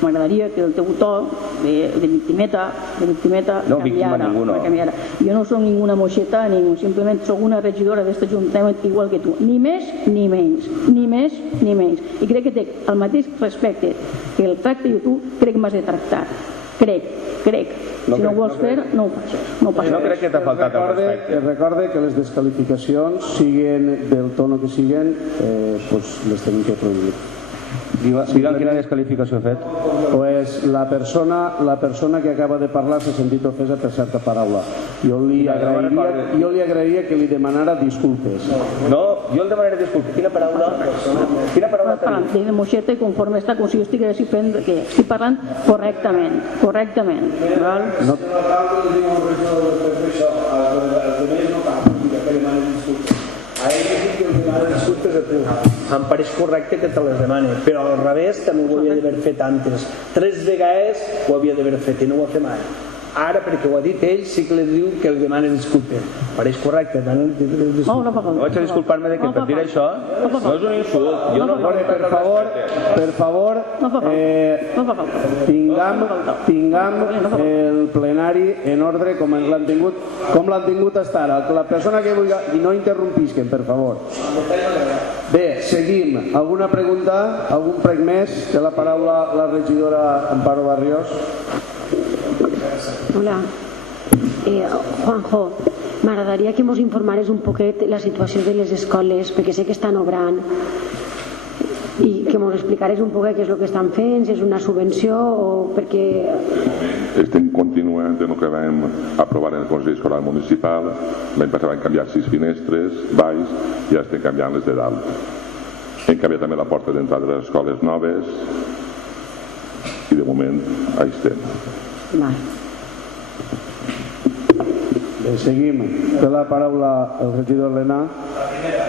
m'agradaria que el teu to de victimeta no víctima ninguna. Jo no soc ninguna moixeta, simplement soc una regidora d'aquest ajuntament igual que tu, ni més ni menys, ni més ni menys, i crec que té el mateix respecte que el tracte i tu crec que m'has de tractar, crec. Si no ho vols fer, no ho passes. No crec que t'ha faltat el respecte. Recorde que les descalificacions, siguen del tono que siguen, les tenim que prohibir. Digue'm quina descalificació he fet. Pues la persona que acaba de parlar s'ha sentit ofesa per certa paraula. Jo li agrairia que li demanara disculpes. No, jo el demanaré disculpes. Quina paraula? Parlant de moixeta i conforme està, com si jo estigués fent que estic parlant correctament. No. Em pareix correcte que te les demani, però al revés també ho havia d'haver fet antes. 3 vegades ho havia d'haver fet i no ho ha fet mai. Ara, perquè ho ha dit ell, sí que li diu que li demani disculpes. Pareix correcte. No vaig a disculpar-me de que per dir això no és un insult. Per favor, tinguem el plenari en ordre com l'han tingut fins ara. La persona que vulgui... I no interrompisquen, per favor. Bé, seguim. Alguna pregunta? Algun prec més? Té la paraula la regidora Amparo Barrios. Hola, Juanjo, m'agradaria que ens informares un poquet la situació de les escoles, perquè sé que estan obrant, i que ens explicares un poquet què és el que estan fent, si és una subvenció o perquè... Estem continuant en el que vam aprovar en el Consell Escolar Municipal. L'any passat vam canviar 6 finestres baix i ja estem canviant les de dalt. Hem canviat també la porta d'entrada de les escoles noves i de moment ahí estem. Bé, seguim. Té la paraula el regidor Lena.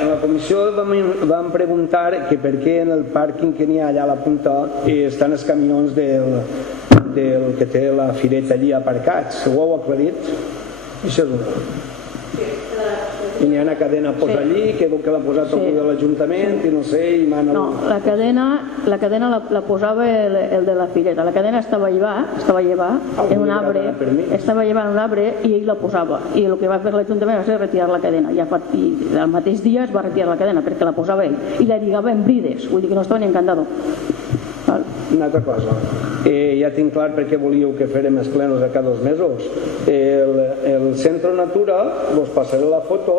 En la comissió vam preguntar que per què en el pàrquing que n'hi ha allà a la punta estan els camions del que té la fireta allí aparcats. Ho heu aclarit? Això és una. I n'hi ha una cadena allí que l'ha posat algú de l'Ajuntament i no sé, i mana... No, la cadena la posava el de la fireta. La cadena estava llevant en un arbre i ell la posava, i el que va fer l'Ajuntament va ser retirar la cadena, i el mateix dia es va retirar la cadena perquè la posava ell i la lligava en brides, vull dir que no estava ni encantador. Una altra cosa, ja tinc clar per què volíeu que fèrem els plenos a cada 2 mesos. El Centro Natura, vos passaré la foto,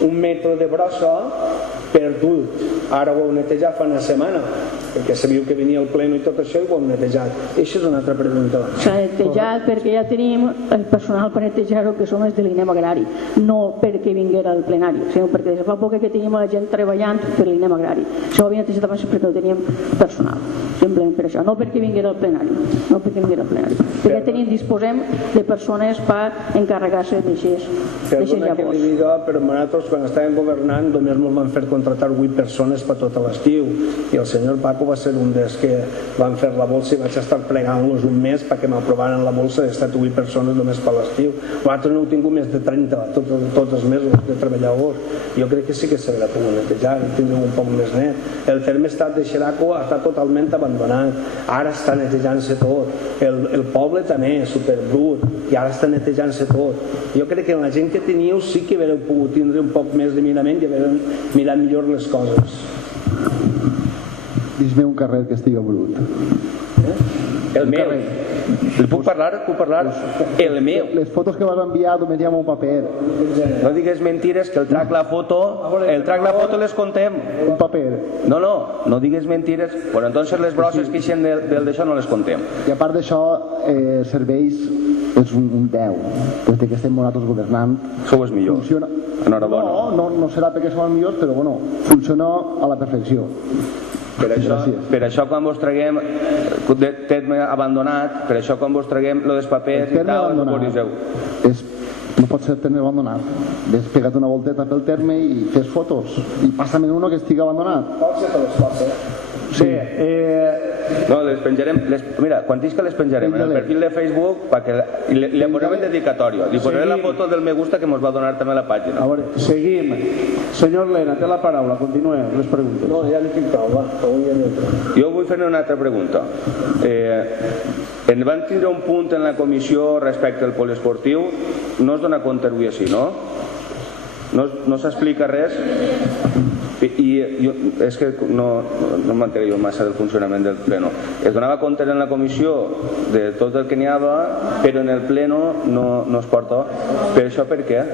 1 metre de brossa perdut, ara ho heu netejat fa una setmana. perquè sabíeu que venia el pleno i tot això i ho hem netejat. Això és una altra pregunta. S'ha netejat perquè ja tenim el personal per netejar-ho, que som els de l'INEM Agrari, no perquè vinguera al plenari, sinó perquè des de fa poc que tenim la gent treballant per l'INEM Agrari. Això ho havia netejat abans perquè no teníem personal, simplement per això, no perquè vinguera al plenari, perquè disposem de persones per encarregar-se d'aixes llavors. Perdona que li diga, però nosaltres quan estàvem governant només ens van fer contractar 8 persones per tot l'estiu i el senyor Paco va ser un dels que van fer la bolsa i vaig estar plegant-los un mes perquè m'aprovaren la bolsa de 7 o 8 persones només per l'estiu. Nosaltres no heu tingut més de 30 tots els mesos de treballadors. Jo crec que sí que s'haurà pogut netejar i tindreu un poc més net. El termestat de Xeraco està totalment abandonat, ara està netejant-se tot, el poble també és superbrut i ara està netejant-se tot. Jo crec que la gent que teníeu sí que haureu pogut tindre un poc més de mirament i haureu mirat millor les coses. Dis-me un carrer que estigui brut. El meu. Li puc parlar? El meu. Les fotos que vas enviar només hi ha un paper. No digues mentires, que el trac la foto les contem. Un paper. No digues mentires. Bueno, entonces les brosses que ixen del d'això no les contem. I a part d'això, serveis és un 10. Des que estem nosaltres governant. Sou els millors. Enhorabona. No serà perquè som els millors, però bueno, funciona a la perfecció. Per això quan vos traguem terme abandonat, per això quan vos traguem lo dels papers i tal, no poseu. No pot ser terme abandonat. Ves pegat una volteta pel terme i fes fotos i passa-me'n uno que estigui abandonat. Sí. No, les penjarem. Mira, quan dius que les penjarem en el perfil de Facebook, li posarem el dedicatorio, li posaré la foto del me gusta que ens va donar també a la pàgina. A veure, seguim. Senyor Lena, té la paraula, continuem les preguntes. No, ja n'he fet prou, va. Jo vull fer una altra pregunta. En van tindre un punt en la comissió respecte al poliesportiu, no es dona compte avui així, no? No s'explica res? I és que no m'entenc jo massa del funcionament del pleno. Es donava compte en la comissió de tot el que n'hi havia, però en el pleno no es porta. Per això per què?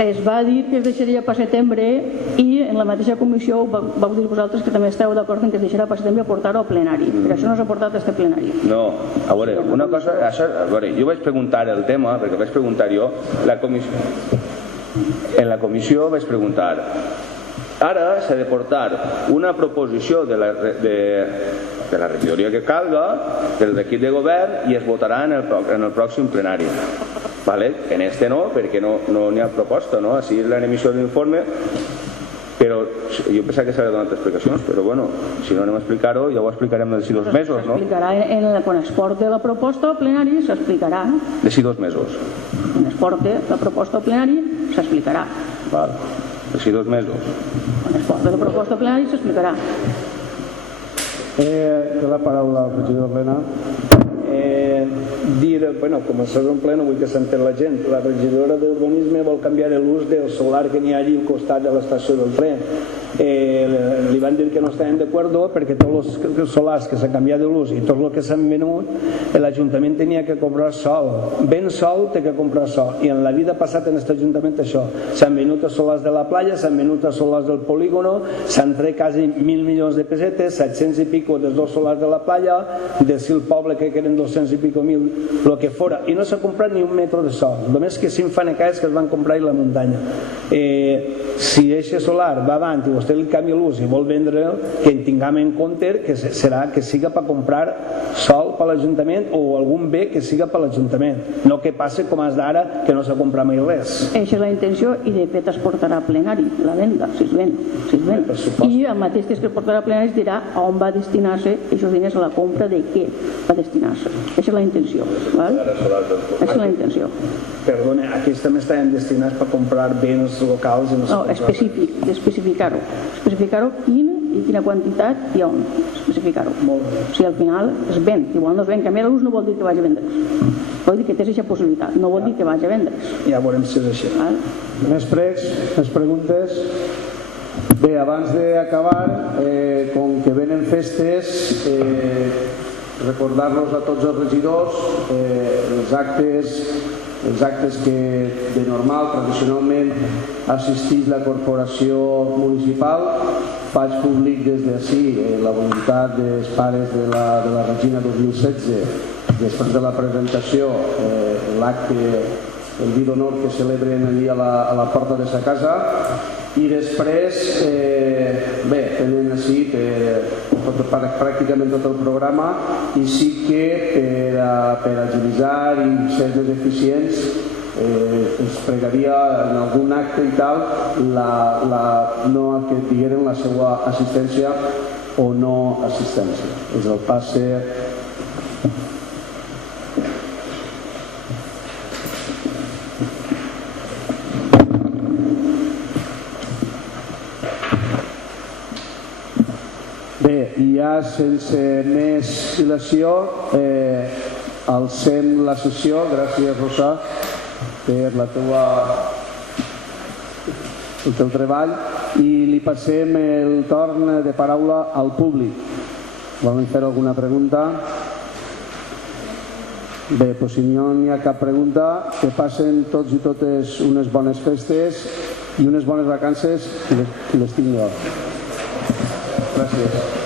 Es va dir que es deixaria per setembre i en la mateixa comissió vau dir vosaltres que també esteu d'acord en que es deixarà per setembre portar-ho al plenari. Per això no s'ha portat a este plenari. No, a veure, una cosa... Jo vaig preguntar el tema, perquè vaig preguntar jo, en la comissió vaig preguntar, ara s'ha de portar una proposició de la regidoria que calga, del l'equip de govern, i es votarà en el pròxim plenari. En este no, perquè no n'hi ha proposta, no? Així és l'emissió d'informe, però jo pensava que s'havia donat explicacions, però bueno, si no anem a explicar-ho, ja ho explicarem d'aquí 2 mesos, no? S'explicarà quan es porti la proposta al plenari, s'explicarà. D'aquí 2 mesos. Quan es porti la proposta al plenari, s'explicarà. D'aquí 2 mesos. Quan es porti la proposta al plenari, s'explicarà. Té la paraula el regidor Lena. Com això és un ple, no vull que s'entén la gent. La regidora d'Urbanisme vol canviar l'ús del solar que n'hi ha allí al costat de l'estació del tren. Li van dir que no estaven d'acord perquè tots els solars que s'han canviat de l'ús i tot el que s'han venut, l'Ajuntament tenia que comprar sol. Ben sol té que comprar sol. I en la vida ha passat en aquest Ajuntament això. S'han venut els solars de la playa, s'han venut els solars del polígono, s'han tret quasi 1.000 milions de pessetes, 700 i pico dels 2 solars de la playa, del Sil Poble que eren 200 i pico mil, el que fora. I no s'ha comprat ni un metro de sol. Només que 5 fanecaes que es van comprar i la muntanya. Si aquest solar va avant i vostè li canvia l'ús i vol vendre'l, que en tinguem en compte que serà que siga per comprar sol per l'Ajuntament o algun bé que siga per l'Ajuntament, no que passe com és d'ara que no s'ha comprat mai res. Aquesta és la intenció i de fet es portarà a plenari la venda, si es ven. I el mateix que es portarà a plenari es dirà on va destinar-se aquests diners a la compra de què va destinar-se. Aquesta és la intenció. Aquesta és la intenció. Perdona, aquests també estaven destinats per comprar béns locals i no específic, d'especificar-ho quina quantitat i on especificar-ho. Si al final es ven, igual no es ven, canviar l'ús no vol dir que vagi a vendre's, vol dir que tens aquesta possibilitat, no vol dir que vagi a vendre's. Ja veurem si és així. Més pregs, més preguntes. Bé, abans d'acabar, com que venen festes, recordar-los a tots els regidors els actes els actes que de normal, tradicionalment, assisteix la corporació municipal. Faig públic des d'ací la voluntat dels pares de la Regina 2016, després de la presentació, l'acte, el dia d'honor que celebren allí a la porta de sa casa, i després, bé, tenen així pràcticament tot el programa, i sí que per agilitzar i ser més eficients ens pregaria en algun acte i tal no que digueren la seva assistència o no assistència. És el passe. Bé, i ja sense més dilació alcem la sessió. Gràcies, Rosa, per el teu treball, i li passem el torn de paraula al públic. Volen fer alguna pregunta? Bé, doncs si no hi ha cap pregunta, que passen tots i totes unes bones festes i unes bones vacances, i les tinc jo. Gràcies.